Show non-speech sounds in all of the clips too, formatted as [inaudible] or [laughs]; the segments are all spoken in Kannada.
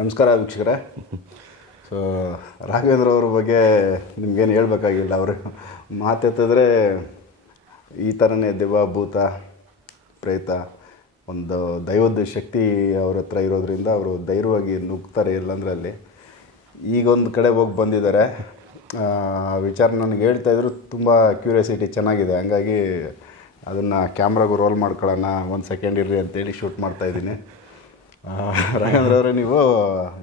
ನಮಸ್ಕಾರ ವೀಕ್ಷಕರೇ. ಸೊ ರಾಘವೇಂದ್ರ ಅವ್ರ ಬಗ್ಗೆ ನಿಮ್ಗೇನು ಹೇಳ್ಬೇಕಾಗಿಲ್ಲ ಅವರು. ಮಾತೆತ್ತಿದ್ರೆ ಈ ಥರನೇ ದೆವ್ವ ಭೂತ ಪ್ರೇತ ಒಂದು ದೈವದ ಶಕ್ತಿ ಅವ್ರ ಹತ್ರ ಇರೋದ್ರಿಂದ ಅವರು ಧೈರ್ಯವಾಗಿ ನುಗ್ತಾರೆ ಇಲ್ಲಾಂದ್ರೆ ಅಲ್ಲಿ ಈಗ ಒಂದು ಕಡೆ ಹೋಗಿ ಬಂದಿದ್ದಾರೆ. ವಿಚಾರ ನನಗೆ ಹೇಳ್ತಾ ಇದ್ರು ತುಂಬ ಕ್ಯೂರಿಯಾಸಿಟಿ ಚೆನ್ನಾಗಿದೆ. ಹಂಗಾಗಿ ಅದನ್ನು ಕ್ಯಾಮ್ರಾಗೂ ರೋಲ್ ಮಾಡ್ಕೊಳ್ಳೋಣ ಒಂದು ಸೆಕೆಂಡ್ ಇರ್ರಿ ಅಂತೇಳಿ ಶೂಟ್ ಮಾಡ್ತಾ ಆ, ರಾಘವೇಂದ್ರ ಅವರೇ ನೀವು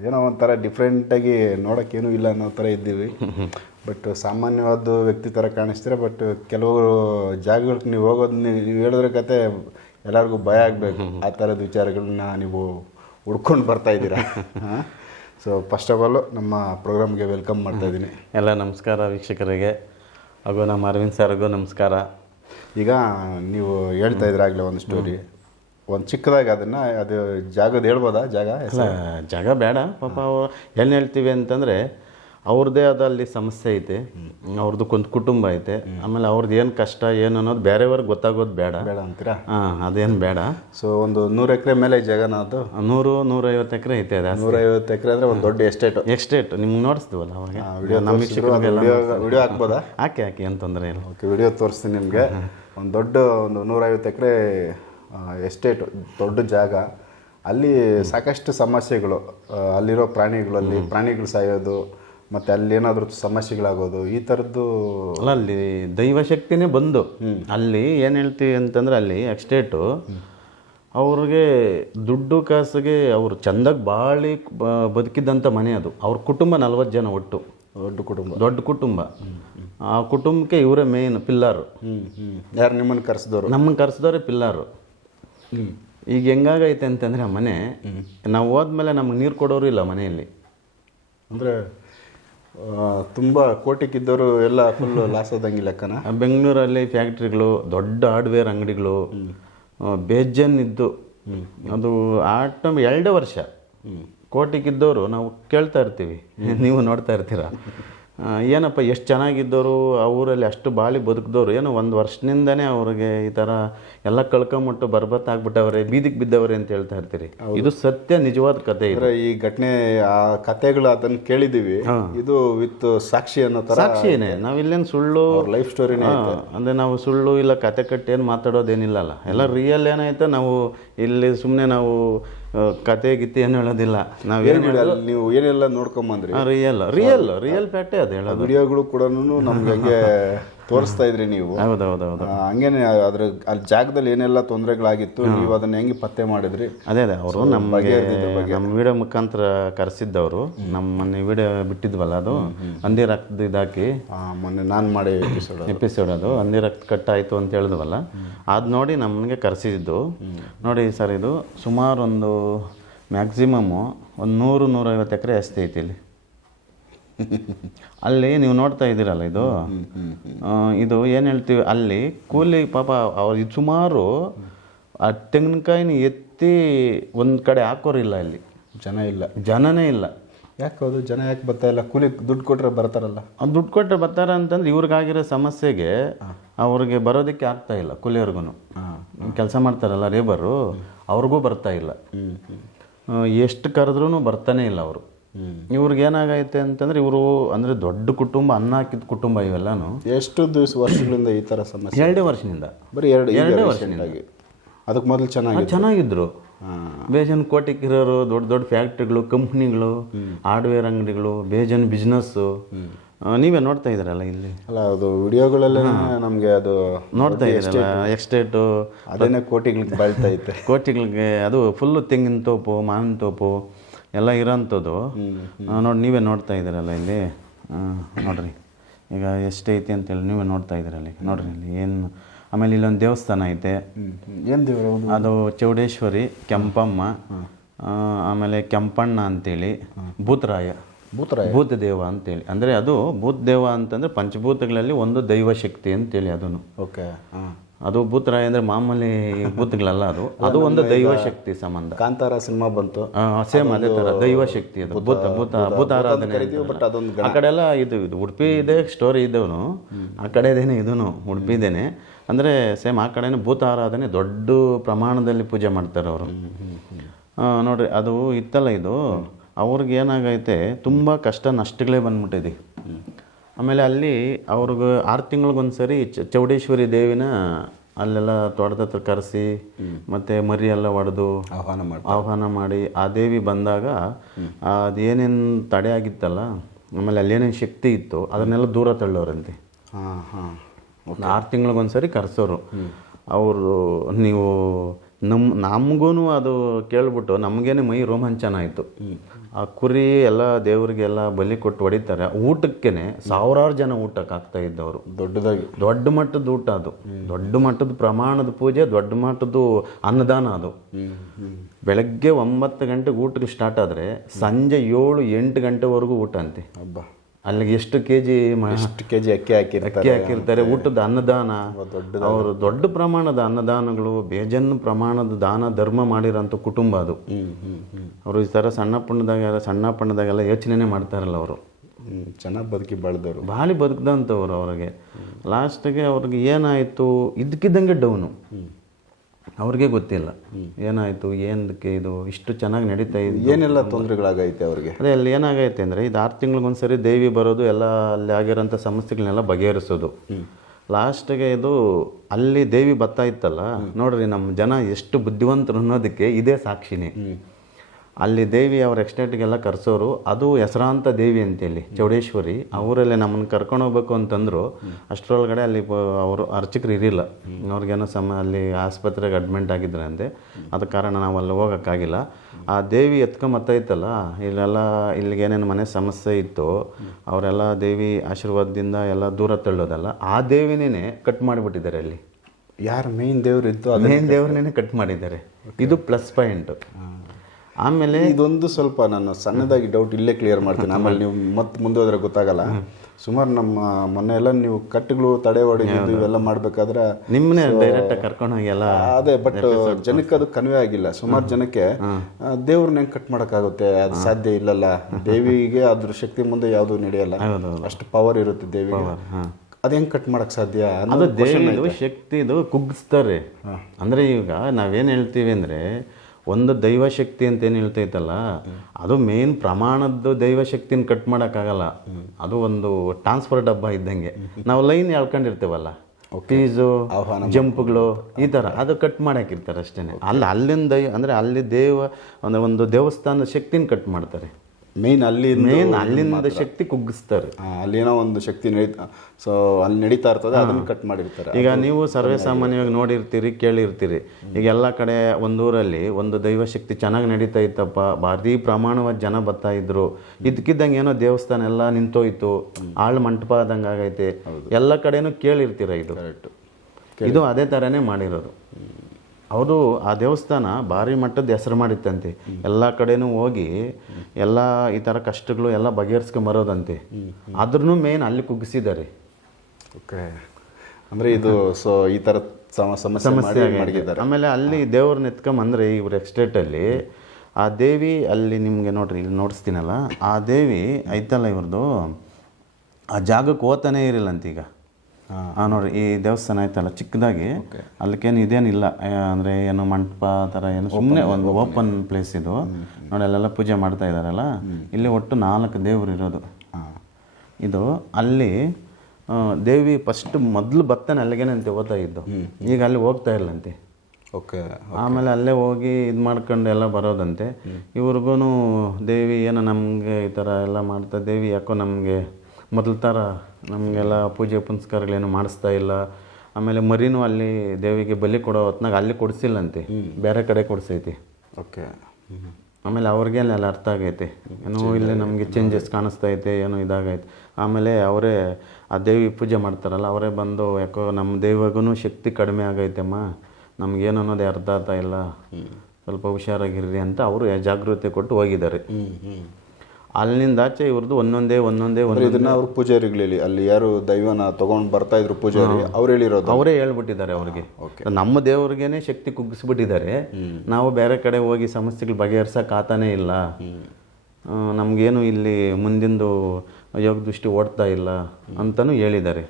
ಏನೋ ಒಂಥರ ಡಿಫ್ರೆಂಟಾಗಿ ನೋಡೋಕ್ಕೇನೂ ಇಲ್ಲ ಅನ್ನೋ ಥರ ಇದ್ದೀವಿ. ಬಟ್ ಸಾಮಾನ್ಯವಾದ ವ್ಯಕ್ತಿ ಥರ ಕಾಣಿಸ್ತೀರ ಬಟ್ ಕೆಲವು ಜಾಗಗಳಿಗೆ ನೀವು ಹೋಗೋದು ನೀವು ನೀವು ಹೇಳಿದ್ರೆ ಕತೆ ಎಲ್ಲರಿಗೂ ಭಯ ಆಗಬೇಕು. ಆ ಥರದ ವಿಚಾರಗಳನ್ನ ನೀವು ಹುಡ್ಕೊಂಡು ಬರ್ತಾ ಇದ್ದೀರಾ? ಸೊ ಫಸ್ಟ್ ಆಫ್ ಆಲು ನಮ್ಮ ಪ್ರೋಗ್ರಾಮ್ಗೆ ವೆಲ್ಕಮ್ ಮಾಡ್ತಾ ಇದ್ದೀನಿ. ಎಲ್ಲ ನಮಸ್ಕಾರ ವೀಕ್ಷಕರಿಗೆ. ಹಾಗೂ ನಮ್ಮ ಅರವಿಂದ್ ಸರ್ಗೂ ನಮಸ್ಕಾರ. ಈಗ ನೀವು ಹೇಳ್ತಾ ಇದ್ರಾಗಲೇ ಒಂದು ಸ್ಟೋರಿ ಒಂದು ಚಿಕ್ಕದಾಗಿ ಅದನ್ನು ಅದು ಜಾಗದ ಹೇಳ್ಬೋದಾ? ಜಾಗ ಜಾಗ ಬೇಡ. ಪಾಪ ಅವು ಏನು ಹೇಳ್ತೀವಿ ಅಂತಂದರೆ ಅವ್ರದ್ದೇ ಆದ ಅಲ್ಲಿ ಸಮಸ್ಯೆ ಐತೆ ಅವ್ರದ್ದು ಒಂದು ಕುಟುಂಬ ಐತೆ. ಆಮೇಲೆ ಅವ್ರದ್ದು ಏನು ಕಷ್ಟ ಏನು ಅನ್ನೋದು ಬೇರೆಯವ್ರಿಗೆ ಗೊತ್ತಾಗೋದು ಬೇಡ. ಬೇಡ ಅಂತೀರಾ? ಹಾಂ ಅದೇನು ಬೇಡ. ಸೊ ಒಂದು ನೂರು ಎಕರೆ ಮೇಲೆ ಜಾಗನ ಅದು? ನೂರು ನೂರೈವತ್ತು ಎಕರೆ ಐತೆ ಅದು ನೂರೈವತ್ತು ಎಕರೆ ಅಂದರೆ ಒಂದು ದೊಡ್ಡ ಎಸ್ಟೇಟ್. ಎಸ್ಟೇಟ್ ನಿಮ್ಗೆ ನೋಡಿಸ್ತೀವಲ್ಲ ಅವಾಗ? ವಿಡಿಯೋ ನಮ್ಮ ವಿಡಿಯೋ ಹಾಕ್ಬೋದಾ? ಹಾಕಿ ಹಾಕಿ ಏನು ತೊಂದರೆ ಇಲ್ಲ. ಓಕೆ ವಿಡಿಯೋ ತೋರಿಸ್ತೀನಿ ನಿಮಗೆ. ಒಂದು ದೊಡ್ಡ ಒಂದು ನೂರೈವತ್ತು ಎಕರೆ ಎಸ್ಟೇಟು ದೊಡ್ಡ ಜಾಗ. ಅಲ್ಲಿ ಸಾಕಷ್ಟು ಸಮಸ್ಯೆಗಳು ಅಲ್ಲಿರೋ ಪ್ರಾಣಿಗಳಲ್ಲಿ ಪ್ರಾಣಿಗಳು ಸಾಯೋದು ಮತ್ತು ಅಲ್ಲಿ ಏನಾದ್ರೂ ಸಮಸ್ಯೆಗಳಾಗೋದು ಈ ಥರದ್ದು ಅಲ್ಲ ಅಲ್ಲಿ ದೈವ ಶಕ್ತಿನೇ ಬಂದು. ಅಲ್ಲಿ ಏನು ಹೇಳ್ತೀವಿ ಅಂತಂದ್ರೆ ಅಲ್ಲಿ ಎಕ್ಸ್ಟೇಟು ಅವ್ರಿಗೆ ದುಡ್ಡು ಕಾಸಿಗೆ ಅವರು ಚಂದಾಗಿ ಬಾಳಿ ಬದುಕಿದ್ದಂಥ ಮನೆ ಅದು. ಅವ್ರ ಕುಟುಂಬ ನಲ್ವತ್ತು ಜನ ಒಟ್ಟು. ದೊಡ್ಡ ಕುಟುಂಬ. ದೊಡ್ಡ ಕುಟುಂಬ. ಆ ಕುಟುಂಬಕ್ಕೆ ಇವರೇ ಮೇನ್ ಪಿಲ್ಲಾರು. ಯಾರು ನಿಮ್ಮನ್ನು ಕರೆಸಿದವರು? ನಮ್ಮನ್ನು ಕರೆಸಿದವ್ರೆ ಪಿಲ್ಲಾರು. ಈಗ ಹೆಂಗಾಗೈತೆ ಅಂತಂದರೆ ಆ ಮನೆ ನಾವು ಹೋದ್ಮೇಲೆ ನಮ್ಗೆ ನೀರು ಕೊಡೋರು ಇಲ್ಲ ಮನೆಯಲ್ಲಿ. ಅಂದರೆ ತುಂಬ ಕೋಟಿಕ್ಕಿದ್ದವರು ಎಲ್ಲ ಫುಲ್ಲು ಲಾಸ್ ಆದಂಗೆ ಲೆಕ್ಕನ? ಬೆಂಗಳೂರಲ್ಲಿ ಫ್ಯಾಕ್ಟ್ರಿಗಳು ದೊಡ್ಡ ಹಾರ್ಡ್ವೇರ್ ಅಂಗಡಿಗಳು ಬೇಜನ್ ಇದ್ದು ಅದು ಆಟ ಎರಡು ವರ್ಷ. ಕೋಟಿಗಿದ್ದವರು ನಾವು ಕೇಳ್ತಾ ಇರ್ತೀವಿ. ನೀವು ನೋಡ್ತಾ ಇರ್ತೀರ? ಏನಪ್ಪ ಎಷ್ಟು ಚೆನ್ನಾಗಿದ್ದವರು ಆ ಊರಲ್ಲಿ ಅಷ್ಟು ಬಾಳಿ ಬದುಕಿದವರು ಏನೋ ಒಂದು ವರ್ಷದಿಂದನೇ ಅವ್ರಿಗೆ ಈ ಥರ ಎಲ್ಲ ಕಳ್ಕೊಂಬಿಟ್ಟು ಬರ್ಬತ್ ಆಗ್ಬಿಟ್ಟವ್ರೆ ಬೀದಿಗೆ ಬಿದ್ದವ್ರೆ ಅಂತ ಹೇಳ್ತಾ ಇರ್ತೀರಿ. ಇದು ಸತ್ಯ ನಿಜವಾದ ಕತೆ ಇದೆ. ಈ ಘಟನೆ ಆ ಕತೆಗಳು ಅದನ್ನು ಕೇಳಿದ್ದೀವಿ ಇದು ವಿತ್ ಸಾಕ್ಷಿ ಅನ್ನೋ ತರ ಸಾಕ್ಷಿನೇ ನಾವಿಲ್ಲೇನು ಸುಳ್ಳು ಲೈಫ್ ಸ್ಟೋರಿನೇ ಅಂದರೆ ನಾವು ಸುಳ್ಳು ಇಲ್ಲ ಕತೆ ಕಟ್ಟಿ ಏನು ಮಾತಾಡೋದೇನಿಲ್ಲಲ್ಲ. ಎಲ್ಲ ರಿಯಲ್ ಏನಾಯ್ತು? ನಾವು ಇಲ್ಲಿ ಸುಮ್ಮನೆ ನಾವು ಕತೆ ಗಿತೆ ಏನು ಹೇಳೋದಿಲ್ಲ. ನಾವು ಏನು ಅಲ್ಲಿ ನೀವು ಏನೆಲ್ಲ ನೋಡ್ಕೊಂಬಂದ್ರಿ? ರಿಯಲ್ ರಿಯಲ್ ರಿಯಲ್ ಪ್ಯಾಟೆ ಅದು ಹೇಳೋದು. ವಿಡಿಯೋಗಳು ಕೂಡ ನಮ್ಗೆ ಹಂಗೆ ತೋರಿಸ್ತಾ ಇದ್ರಿ ನೀವು. ಹೌದೌದೌದು. ಆ, ಹಂಗೇನೆ ಅದ್ರ ಅಲ್ಲಿ ಜಾಗದಲ್ಲಿ ಏನೆಲ್ಲ ತೊಂದರೆಗಳಾಗಿತ್ತು ನೀವು ಅದನ್ನ ಹೆಂಗೆ ಪತ್ತೆ ಮಾಡಿದ್ರಿ? ಅದೇ ಅದೇ ಅವರು ನಮಗೆ ನಮ್ಮ ವಿಡಿಯೋ ಮುಖಾಂತರ ಕರೆಸಿದ್ದವರು. ನಮ್ಮ ಮೊನ್ನೆ ವಿಡಿಯೋ ಬಿಟ್ಟಿದ್ವಲ್ಲ ಅದು? ಹಂದಿ ರಕ್ತದ ಇದಾಕಿ. ಮೊನ್ನೆ ನಾನು ಮಾಡಿ ಎಪಿಸೋಡ್ ಎಪಿಸೋಡ್ ಅದು. ಹಂದಿ ರಕ್ತ ಕಟ್ಟಾಯಿತು ಅಂತ ಹೇಳಿದ್ವಲ್ಲ? ಅದು ನೋಡಿ ನಮಗೆ ಕರೆಸಿದ್ದು. ನೋಡಿ ಸರ್ ಇದು ಸುಮಾರು ಒಂದು ಮ್ಯಾಕ್ಸಿಮಮ್ಮು ಒಂದು ನೂರು ನೂರೈವತ್ತು ಎಕರೆ ಜಾಸ್ತಿ ಐತಿ ಇಲ್ಲಿ. [laughs] ಅಲ್ಲಿ ನೀವು ನೋಡ್ತಾ ಇದ್ದೀರಲ್ಲ ಇದು? ಇದು ಏನು ಹೇಳ್ತೀವಿ? ಅಲ್ಲಿ ಕೂಲಿ ಪಾಪ ಅವ್ರು ಸುಮಾರು ಆ ತೆಂಗಿನಕಾಯಿನ ಎತ್ತಿ ಒಂದು ಕಡೆ ಹಾಕೋರಿಲ್ಲ ಇಲ್ಲಿ ಜನ ಇಲ್ಲ. ಜನನೇ ಇಲ್ಲ. ಯಾಕೆ ಅದು? ಜನ ಯಾಕೆ ಬರ್ತಾ ಇಲ್ಲ? ಕೂಲಿ ದುಡ್ಡು ಕೊಟ್ಟರೆ ಬರ್ತಾರಲ್ಲ. ದುಡ್ಡು ಕೊಟ್ಟರೆ ಬರ್ತಾರೆ ಅಂತಂದ್ರೆ ಇವ್ರಿಗಾಗಿರೋ ಸಮಸ್ಯೆಗೆ ಅವ್ರಿಗೆ ಬರೋದಕ್ಕೆ ಆಗ್ತಾ ಇಲ್ಲ ಕೂಲಿಯವ್ರಿಗೂ ಕೆಲಸ ಮಾಡ್ತಾರಲ್ಲ ಲೇಬರು ಅವ್ರಿಗೂ ಬರ್ತಾ ಇಲ್ಲ. ಎಷ್ಟು ಕರೆದ್ರೂ ಬರ್ತಾನೆ ಇಲ್ಲ ಅವರು. ಇವ್ರಿಗೆ ಏನಾಗೈತೆ ಅಂತಂದ್ರೆ ಇವರು ಅಂದ್ರೆ ದೊಡ್ಡ ಕುಟುಂಬ ಅನ್ನ ಹಾಕಿದ ಕುಟುಂಬ ಇವೆಲ್ಲಾನು. ಎಷ್ಟು ದಿವಸ ವರ್ಷಗಳಿಂದ ಈ ತರ ಸಮಸ್ಯೆ? ಎರಡೇ ವರ್ಷದಿಂದ. ಬರೀ ಎರಡು ಎರಡೇ ವರ್ಷದಿಂದ. ಅದಕ್ಕೆ ಮೊದಲು ಚೆನ್ನಾಗಿ ಚೆನ್ನಾಗಿದ್ರು. ಬೇಜನ್ ಕೋಟಿಕಿರೋರು ದೊಡ್ಡ ದೊಡ್ಡ ಫ್ಯಾಕ್ಟ್ರಿಗಳು ಕಂಪ್ನಿಗಳು ಹಾರ್ಡ್ವೇರ್ ಅಂಗಡಿಗಳು ಬೇಜನ್ ಬಿಸ್ನೆಸ್ಸು. ನೀವೇ ನೋಡ್ತಾ ಇದ್ದೀರಲ್ಲ ಇಲ್ಲಿ? ಅಲ್ಲ ಅದು ವಿಡಿಯೋಗಳೆಲ್ಲ ನಮಗೆ ಅದು ನೋಡ್ತಾ ಇದ್ದೀರಲ್ಲ ಎಕ್ಸ್ಟೇಟು. ಅದೇನೇ ಕೋಟಿಗಳಿಗೆ ಬಾಳ್ತಾ ಐತೆ ಕೋಟಿಗಳಿಗೆ ಅದು ಫುಲ್ಲು ತೆಂಗಿನ ತೋಪು ಮಾವಿನ ತೋಪು. ಎಲ್ಲ ಇರೋಂಥದ್ದು. ನೋಡಿ ನೀವೇ ನೋಡ್ತಾ ಇದ್ದೀರಲ್ಲ ಇಲ್ಲಿ. ಹಾಂ ನೋಡ್ರಿ. ಈಗ ಎಷ್ಟೈತಿ ಅಂತೇಳಿ ನೀವೇ ನೋಡ್ತಾ ಇದ್ದೀರಲ್ಲಿ ನೋಡ್ರಿ ಇಲ್ಲಿ ಏನು ಆಮೇಲೆ ಇಲ್ಲೊಂದು ದೇವಸ್ಥಾನ ಐತೆ. ಏನು ದೇವ್ರು ಅದು? ಚೌಡೇಶ್ವರಿ ಕೆಂಪಮ್ಮ ಆಮೇಲೆ ಕೆಂಪಣ್ಣ ಅಂತೇಳಿ ಭೂತರಾಯ. ಭೂತರಾಯ? ಭೂತದೇವ ಅಂತೇಳಿ. ಅಂದರೆ ಅದು ಭೂತದೇವ ಅಂತಂದರೆ ಪಂಚಭೂತಗಳಲ್ಲಿ ಒಂದು ದೈವ ಶಕ್ತಿ ಅಂತೇಳಿ ಅದನ್ನು ಓಕೆ ಹಾಂ ಅದು ಭೂತರಾಯ ಅಂದರೆ ಮಾಮೂಲಿ ಭೂತಗಳಲ್ಲ ಅದು. ಅದು ಒಂದು ದೈವ ಶಕ್ತಿ ಸಂಬಂಧ. ಕಾಂತಾರ ಸಿನಿಮಾ ಬಂತು. ಸೇಮ್ ಅದೇ ಥರ ದೈವ ಶಕ್ತಿ ಅದು. ಭೂತ ಭೂತ ಭೂತ ಆರಾಧನೆ ಆ ಕಡೆ ಎಲ್ಲ ಇದು ಇದು ಉಡುಪಿ ಇದೆ ಸ್ಟೋರಿ ಇದ್ದವನು. ಆ ಕಡೆದೇನೆ ಇದೂ ಉಡುಪಿದೇನೆ ಅಂದರೆ ಸೇಮ್ ಆ ಕಡೆನೇ ಭೂತ ಆರಾಧನೆ ದೊಡ್ಡ ಪ್ರಮಾಣದಲ್ಲಿ ಪೂಜೆ ಮಾಡ್ತಾರೆ ಅವರು. ನೋಡ್ರಿ ಅದು ಇತ್ತಲ್ಲ ಇದು. ಅವ್ರಿಗೆ ಏನಾಗೈತೆ ತುಂಬ ಕಷ್ಟ ನಷ್ಟಗಳೇ ಬಂದ್ಬಿಟ್ಟಿದೆ. ಆಮೇಲೆ ಅಲ್ಲಿ ಅವ್ರಿಗೆ ಆರು ತಿಂಗಳಿಗೊಂದು ಸರಿ ಚ- ಚೌಡೇಶ್ವರಿ ದೇವಿನ ಅಲ್ಲೆಲ್ಲ ತೋಟದ ಹತ್ರ ಕರೆಸಿ ಮತ್ತು ಮರಿ ಎಲ್ಲ ಹೊಡೆದು ಆಹ್ವಾನ ಮಾಡಿ ಆಹ್ವಾನ ಮಾಡಿ ಆ ದೇವಿ ಬಂದಾಗ ಅದೇನೇನು ತಡೆ ಆಗಿತ್ತಲ್ಲ ಆಮೇಲೆ ಅಲ್ಲೇನೇನು ಶಕ್ತಿ ಇತ್ತು ಅದನ್ನೆಲ್ಲ ದೂರ ತಳ್ಳೋರಂತೆ. ಹಾಂ ಹಾಂ. ಆರು ತಿಂಗಳಿಗೊಂದ್ಸರಿ ಕರೆಸೋರು. ಅವರು ನೀವು ನಮ್ಮ ನಮಗೂ ಅದು ಕೇಳ್ಬಿಟ್ಟು ನಮಗೇನೆ ಮೈ ರೋಮಾಂಚನ ಆಯಿತು. ಆ ಕುರಿ ಎಲ್ಲ ದೇವರಿಗೆಲ್ಲ ಬಲಿ ಕೊಟ್ಟು ಹೊಡಿತಾರೆ. ಊಟಕ್ಕೇನೆ ಸಾವಿರಾರು ಜನ ಊಟಕ್ಕೆ ಆಗ್ತಾ ಇದ್ದವರು. ದೊಡ್ಡದಾಗಿ. ದೊಡ್ಡ ಮಟ್ಟದ ಊಟ ಅದು. ದೊಡ್ಡ ಮಟ್ಟದ ಪ್ರಮಾಣದ ಪೂಜೆ ದೊಡ್ಡ ಮಟ್ಟದ ಅನ್ನದಾನ ಅದು. ಬೆಳಗ್ಗೆ ಒಂಬತ್ತು ಗಂಟೆಗೆ ಊಟಕ್ಕೆ ಸ್ಟಾರ್ಟ್ ಆದರೆ ಸಂಜೆ ಏಳು ಎಂಟು ಗಂಟೆವರೆಗೂ ಊಟ ಅಂತೆ. ಹಬ್ಬ ಅಲ್ಲಿಗೆ ಎಷ್ಟು ಕೆ ಜಿ ಎಷ್ಟು ಕೆ ಜಿ ಅಕ್ಕಿ ಹಾಕಿ ಅಕ್ಕಿ ಹಾಕಿರ್ತಾರೆ ಊಟದ ಅನ್ನದಾನ. ಅವರು ದೊಡ್ಡ ಪ್ರಮಾಣದ ಅನ್ನದಾನಗಳು ಬೇಜನ್ ಪ್ರಮಾಣದ ದಾನ ಧರ್ಮ ಮಾಡಿರೋಂಥ ಕುಟುಂಬ ಅದು. ಅವರು ಈ ಥರ ಸಣ್ಣ ಪುಣ್ಣದಾಗೆಲ್ಲ ಸಣ್ಣ ಪಣ್ಣದಾಗೆಲ್ಲ ಯೋಚನೆನೇ ಮಾಡ್ತಾರಲ್ಲ ಅವರು. ಚೆನ್ನಾಗಿ ಬದುಕಿ ಬಾಳ್ದವ್ರು. ಭಾಳ ಬದುಕ್ದಂಥವ್ರು ಅವ್ರಿಗೆ. ಲಾಸ್ಟಿಗೆ ಅವ್ರಿಗೆ ಏನಾಯಿತು? ಇದ್ಕಿದ್ದಂಗೆ ಡೌನು. ಅವ್ರಿಗೆ ಗೊತ್ತಿಲ್ಲ. ಏನಾಯಿತು ಏನಕ್ಕೆ ಇದು ಇಷ್ಟು ಚೆನ್ನಾಗಿ ನಡೀತಾ ಇದೆ ಏನೆಲ್ಲ ತೊಂದರೆಗಳಾಗೈತೆ ಅವ್ರಿಗೆ? ಅದೇ ಅಲ್ಲಿ ಏನಾಗೈತೆ ಅಂದರೆ ಇದು ಆರು ತಿಂಗಳಿಗೊಂದ್ಸರಿ ದೇವಿ ಬರೋದು ಎಲ್ಲ ಅಲ್ಲಿ ಆಗಿರೋಂಥ ಸಮಸ್ಯೆಗಳನ್ನೆಲ್ಲ ಬಗೆಹರಿಸೋದು. ಲಾಸ್ಟ್ಗೆ ಇದು ಅಲ್ಲಿ ದೇವಿ ಬರ್ತಾ ಇತ್ತಲ್ಲ ನೋಡ್ರಿ ನಮ್ಮ ಜನ ಎಷ್ಟು ಬುದ್ಧಿವಂತರು ಅನ್ನೋದಕ್ಕೆ ಇದೇ ಸಾಕ್ಷಿನೇ. ಅಲ್ಲಿ ದೇವಿ ಅವ್ರ ಎಕ್ಸ್ಟೇಟ್ಗೆಲ್ಲ ಕರೆಸೋರು. ಅದು ಹೆಸರಾಂತ ದೇವಿ ಅಂತೇಳಿ ಚೌಡೇಶ್ವರಿ. ಅವರಲ್ಲಿ ನಮ್ಮನ್ನು ಕರ್ಕೊಂಡು ಹೋಗ್ಬೇಕು ಅಂತಂದ್ರು ಅಷ್ಟರೊಳಗಡೆ ಅಲ್ಲಿ ಅವರು ಅರ್ಚಕರು ಇರಿಲ್ಲ. ಅವ್ರಿಗೇನೋ ಸಮ ಅಲ್ಲಿ ಆಸ್ಪತ್ರೆಗೆ ಅಡ್ಮಿಂಟ್ ಆಗಿದ್ರೆ ಅಂತೆ ಅದ ಕಾರಣ ನಾವು ಅಲ್ಲಿ ಹೋಗೋಕ್ಕಾಗಿಲ್ಲ. ಆ ದೇವಿ ಎತ್ಕೊಂಬತ್ತೈತಲ್ಲ ಇಲ್ಲೆಲ್ಲ ಇಲ್ಲಿಗೆ ಏನೇನು ಮನೆ ಸಮಸ್ಯೆ ಇತ್ತು ಅವರೆಲ್ಲ ದೇವಿ ಆಶೀರ್ವಾದದಿಂದ ಎಲ್ಲ ದೂರ ತಳ್ಳೋದಲ್ಲ ಆ ದೇವಿನೇ ಕಟ್ ಮಾಡಿಬಿಟ್ಟಿದ್ದಾರೆ ಅಲ್ಲಿ. ಯಾರು ಮೇನ್ ದೇವ್ರು ಇತ್ತು ಮೇನ್ ದೇವ್ರನ್ನೇ ಕಟ್ ಮಾಡಿದ್ದಾರೆ. ಇದು ಪ್ಲಸ್ ಪಾಯಿಂಟ್ ಆಮೇಲೆ ಇದೊಂದು ಸ್ವಲ್ಪ ನಾನು ಸಣ್ಣದಾಗಿ ಡೌಟ್ ಇಲ್ಲೇ ಕ್ಲಿಯರ್ ಮಾಡ್ತೀನಿ. ಆಮೇಲೆ ನೀವು ಮತ್ತೆ ಮುಂದೆ ಹೋದ್ರೆ ಗೊತ್ತಾಗಲ್ಲ. ಸುಮಾರು ನಮ್ಮ ಮೊನ್ನೆ ಎಲ್ಲ ನೀವು ಕಟ್ಟುಗಳು ತಡೆ ಹೊಡೆದಿದ್ದು ಇವೆಲ್ಲ ಮಾಡ್ಬೇಕಾದ್ರೆ ನಿಮ್ಮನ್ನೇ ಡೈರೆಕ್ಟ್ ಕರ್ಕೊಂಡು ಹೋಗಿ ಎಲ್ಲ ಅದೇ ಬಟ್ ಜನಕ್ಕೆ ಅದು ಕನ್ವೆ ಆಗಿಲ್ಲ. ಸುಮಾರು ಜನಕ್ಕೆ ದೇವ್ರನ್ನ ಹೆಂಗ್ ಕಟ್ ಮಾಡೋಕ್ಕಾಗುತ್ತೆ? ಅದು ಸಾಧ್ಯ ಇಲ್ಲಲ್ಲ. ದೇವಿಗೆ ಅದ್ರ ಶಕ್ತಿ ಮುಂದೆ ಯಾವುದು ನಡೆಯಲ್ಲ. ಅಷ್ಟು ಪವರ್ ಇರುತ್ತೆ ದೇವಿಗೆ. ಅದು ಹೆಂಗ್ ಕಟ್ ಮಾಡಕ್ ಸಾಧ್ಯ ಅದು ದೇವಿದು ಶಕ್ತಿದು ಕುಗ್ಗಿಸ್ತಾರೆ ಅಂದ್ರೆ ಈಗ ನಾವೇನು ಹೇಳ್ತೀವಿ ಅಂದ್ರೆ ಒಂದು ದೈವಶಕ್ತಿ ಅಂತ ಏನು ಹೇಳ್ತೈತಲ್ಲ ಅದು ಮೇನ್ ಪ್ರಮಾಣದ್ದು ದೈವ ಶಕ್ತಿನ ಕಟ್ ಮಾಡೋಕ್ಕಾಗಲ್ಲ. ಅದು ಒಂದು ಟ್ರಾನ್ಸ್ಫರ್ ಡಬ್ಬ ಇದ್ದಂಗೆ. ನಾವು ಲೈನ್ ಎಳ್ಕೊಂಡಿರ್ತೀವಲ್ಲ ಫೀಸು ಜಂಪ್ಗಳು ಈ ಥರ ಅದು ಕಟ್ ಮಾಡಾಕಿರ್ತಾರೆ ಅಷ್ಟೇ ಅಲ್ಲಿ ಅಲ್ಲಿಂದ ಅಂದರೆ ಅಲ್ಲಿ ದೇವ ಅಂದರೆ ಒಂದು ದೇವಸ್ಥಾನದ ಶಕ್ತಿನ ಕಟ್ ಮಾಡ್ತಾರೆ. ಮೇನ್ ಅಲ್ಲಿ ಮೇನ್ ಅಲ್ಲಿಂದ ಶಕ್ತಿ ಕುಗ್ಗಿಸ್ತಾರೆ. ಅಲ್ಲೇನೋ ಒಂದು ಶಕ್ತಿ ನಡೀತಾ ಸೊ ಅಲ್ಲಿ ನಡೀತಾ ಇರ್ತದೆ ಅದನ್ನ ಕಟ್ ಮಾಡಿರ್ತಾರೆ. ಈಗ ನೀವು ಸರ್ವೇ ಸಾಮಾನ್ಯವಾಗಿ ನೋಡಿರ್ತೀರಿ ಕೇಳಿರ್ತೀರಿ. ಈಗ ಎಲ್ಲ ಕಡೆ ಒಂದೂರಲ್ಲಿ ಒಂದು ದೈವಶಕ್ತಿ ಚೆನ್ನಾಗಿ ನಡೀತಾ ಇತ್ತಪ್ಪ. ಭಾರಿ ಪ್ರಮಾಣವಾದ ಜನ ಬರ್ತಾ ಇದ್ರು. ಇದಕ್ಕಿದ್ದಂಗೆ ಏನೋ ದೇವಸ್ಥಾನ ಎಲ್ಲ ನಿಂತೋಯ್ತು. ಆಳ್ ಮಂಟಪ ಆದಂಗೆ ಆಗೈತೆ. ಎಲ್ಲ ಕಡೆನೂ ಕೇಳಿರ್ತೀರ ಇದು? ಇದು ಅದೇ ಥರನೇ ಮಾಡಿರೋದು. ಅವರು ಆ ದೇವಸ್ಥಾನ ಭಾರಿ ಮಟ್ಟದ ಹೆಸರು ಮಾಡಿತ್ತಂತೆ. ಎಲ್ಲ ಕಡೆನೂ ಹೋಗಿ ಎಲ್ಲ ಈ ಥರ ಕಷ್ಟಗಳು ಎಲ್ಲ ಬಗೆಹರಿಸ್ಕೊಂಬರೋದಂತೆ ಆದ್ರೂ ಮೇನ್ ಅಲ್ಲಿ ಕುಗ್ಗಿಸಿದ್ದಾರೆ ಓಕೆ ಅಂದರೆ ಇದು ಸೊ ಈ ಥರ ಸಮ- ಸಮಸ್ಯೆ ಆಮೇಲೆ ಅಲ್ಲಿ ದೇವ್ರನ್ನ ಎತ್ಕೊಂಬಂದ್ರೆ ಇವ್ರ ಎಕ್ಸ್ಟೇಟಲ್ಲಿ ಆ ದೇವಿ ಅಲ್ಲಿ ನಿಮಗೆ ನೋಡ್ರಿ ಇಲ್ಲಿ ನೋಡಿಸ್ತೀನಲ್ಲ ಆ ದೇವಿ ಐತಲ್ಲ ಇವ್ರದ್ದು ಆ ಜಾಗಕ್ಕೆ ಓತಾನೇ ಇರಲ್ಲ ಈಗ ಆ ನೋಡಿರಿ ಈ ದೇವಸ್ಥಾನ ಐತಲ್ಲ ಚಿಕ್ಕದಾಗಿ ಅಲ್ಲಿಕೇನು ಇದೇನಿಲ್ಲ ಅಂದರೆ ಅಂದ್ರೆ ಏನು ಮಂಟಪ ಆ ಥರ ಏನು ಸುಮ್ಮನೆ ಒಂದು ಓಪನ್ ಪ್ಲೇಸ್ ಇದು. ನೋಡಿ ಅಲ್ಲೆಲ್ಲ ಪೂಜೆ ಮಾಡ್ತಾ ಇದ್ದಾರಲ್ಲ ಇಲ್ಲಿ ಒಟ್ಟು ನಾಲ್ಕು ದೇವರು ಇರೋದು. ಇದು ಅಲ್ಲಿ ದೇವಿ ಫಸ್ಟ್ ಮೊದಲು ಬರ್ತಾನೆ ಅಲ್ಲಿಗೇನಂತೆ ಓದ್ತಾ ಇದ್ದು. ಈಗ ಅಲ್ಲಿ ಹೋಗ್ತಾ ಇಲ್ಲಂತೆ ಓಕೆ ಆಮೇಲೆ ಅಲ್ಲೇ ಹೋಗಿ ಇದು ಮಾಡ್ಕೊಂಡು ಎಲ್ಲ ಬರೋದಂತೆ. ಇವ್ರಿಗೂ ದೇವಿ ಏನೋ ನಮಗೆ ಈ ಥರ ಎಲ್ಲ ಮಾಡ್ತಾ ದೇವಿ ಯಾಕೋ ನಮಗೆ ಮೊದಲ ಥರ ನಮಗೆಲ್ಲ ಪೂಜೆ ಪುನಸ್ಕಾರಗಳೇನು ಮಾಡಿಸ್ತಾ ಇಲ್ಲ. ಆಮೇಲೆ ಮರಿನೂ ಅಲ್ಲಿ ದೇವಿಗೆ ಬಲಿ ಕೊಡೋ ಹೊತ್ನಾಗ ಅಲ್ಲಿ ಕೊಡಿಸಿಲ್ಲಂತೆ. ಬೇರೆ ಕಡೆ ಕೊಡಿಸೈತಿ. ಓಕೆ. ಆಮೇಲೆ ಅವ್ರಿಗೆ ಅಲ್ಲಿ ಅರ್ಥ ಆಗೈತೆ. ಏನೋ ಇಲ್ಲಿ ನಮಗೆ ಚೇಂಜಸ್ ಕಾಣಿಸ್ತಾ ಐತೆ ಏನೋ ಇದಾಗೈತೆ. ಆಮೇಲೆ ಅವರೇ ಆ ದೇವಿ ಪೂಜೆ ಮಾಡ್ತಾರಲ್ಲ ಅವರೇ ಬಂದು ಯಾಕೋ ನಮ್ಮ ದೇವಗೂ ಶಕ್ತಿ ಕಡಿಮೆ ಆಗೈತೆಮ್ಮ. ನಮ್ಗೇನು ಅನ್ನೋದೇ ಅರ್ಥ ಆಗ್ತಾ ಇಲ್ಲ. ಸ್ವಲ್ಪ ಹುಷಾರಾಗಿರ್ರಿ ಅಂತ ಅವರು ಜಾಗೃತಿ ಕೊಟ್ಟು ಹೋಗಿದ್ದಾರೆ. ಅಲ್ಲಿಂದ ಆಚೆ ಇವ್ರದ್ದು ಒಂದೊಂದೇ ಒಂದೊಂದೇ ಇದನ್ನ ಅವ್ರ ಪೂಜಾರಿಗಳು ಹೇಳಿ. ಅಲ್ಲಿ ಯಾರು ದೈವನ ತಗೊಂಡು ಬರ್ತಾ ಇದ್ರು ಪೂಜಾರಿ ಅವ್ರು ಹೇಳಿರೋದು. ಅವರೇ ಹೇಳ್ಬಿಟ್ಟಿದ್ದಾರೆ ಅವ್ರಿಗೆ. ನಮ್ಮ ದೇವ್ರಿಗೇನೆ ಶಕ್ತಿ ಕುಗ್ಗಿಸ್ಬಿಟ್ಟಿದ್ದಾರೆ. ನಾವು ಬೇರೆ ಕಡೆ ಹೋಗಿ ಸಮಸ್ಯೆಗಳು ಬಗೆಹರ್ಸಕ್ಕೆ ಆತಾನೇ ಇಲ್ಲ. ನಮಗೇನು ನಮ್ಗೇನು ಇಲ್ಲಿ ಮುಂದಿಂದು ಯೋಗ ದೃಷ್ಟಿ ಓಡ್ತಾ ಇಲ್ಲ ಅಂತಲೂ ಹೇಳಿದ್ದಾರೆ.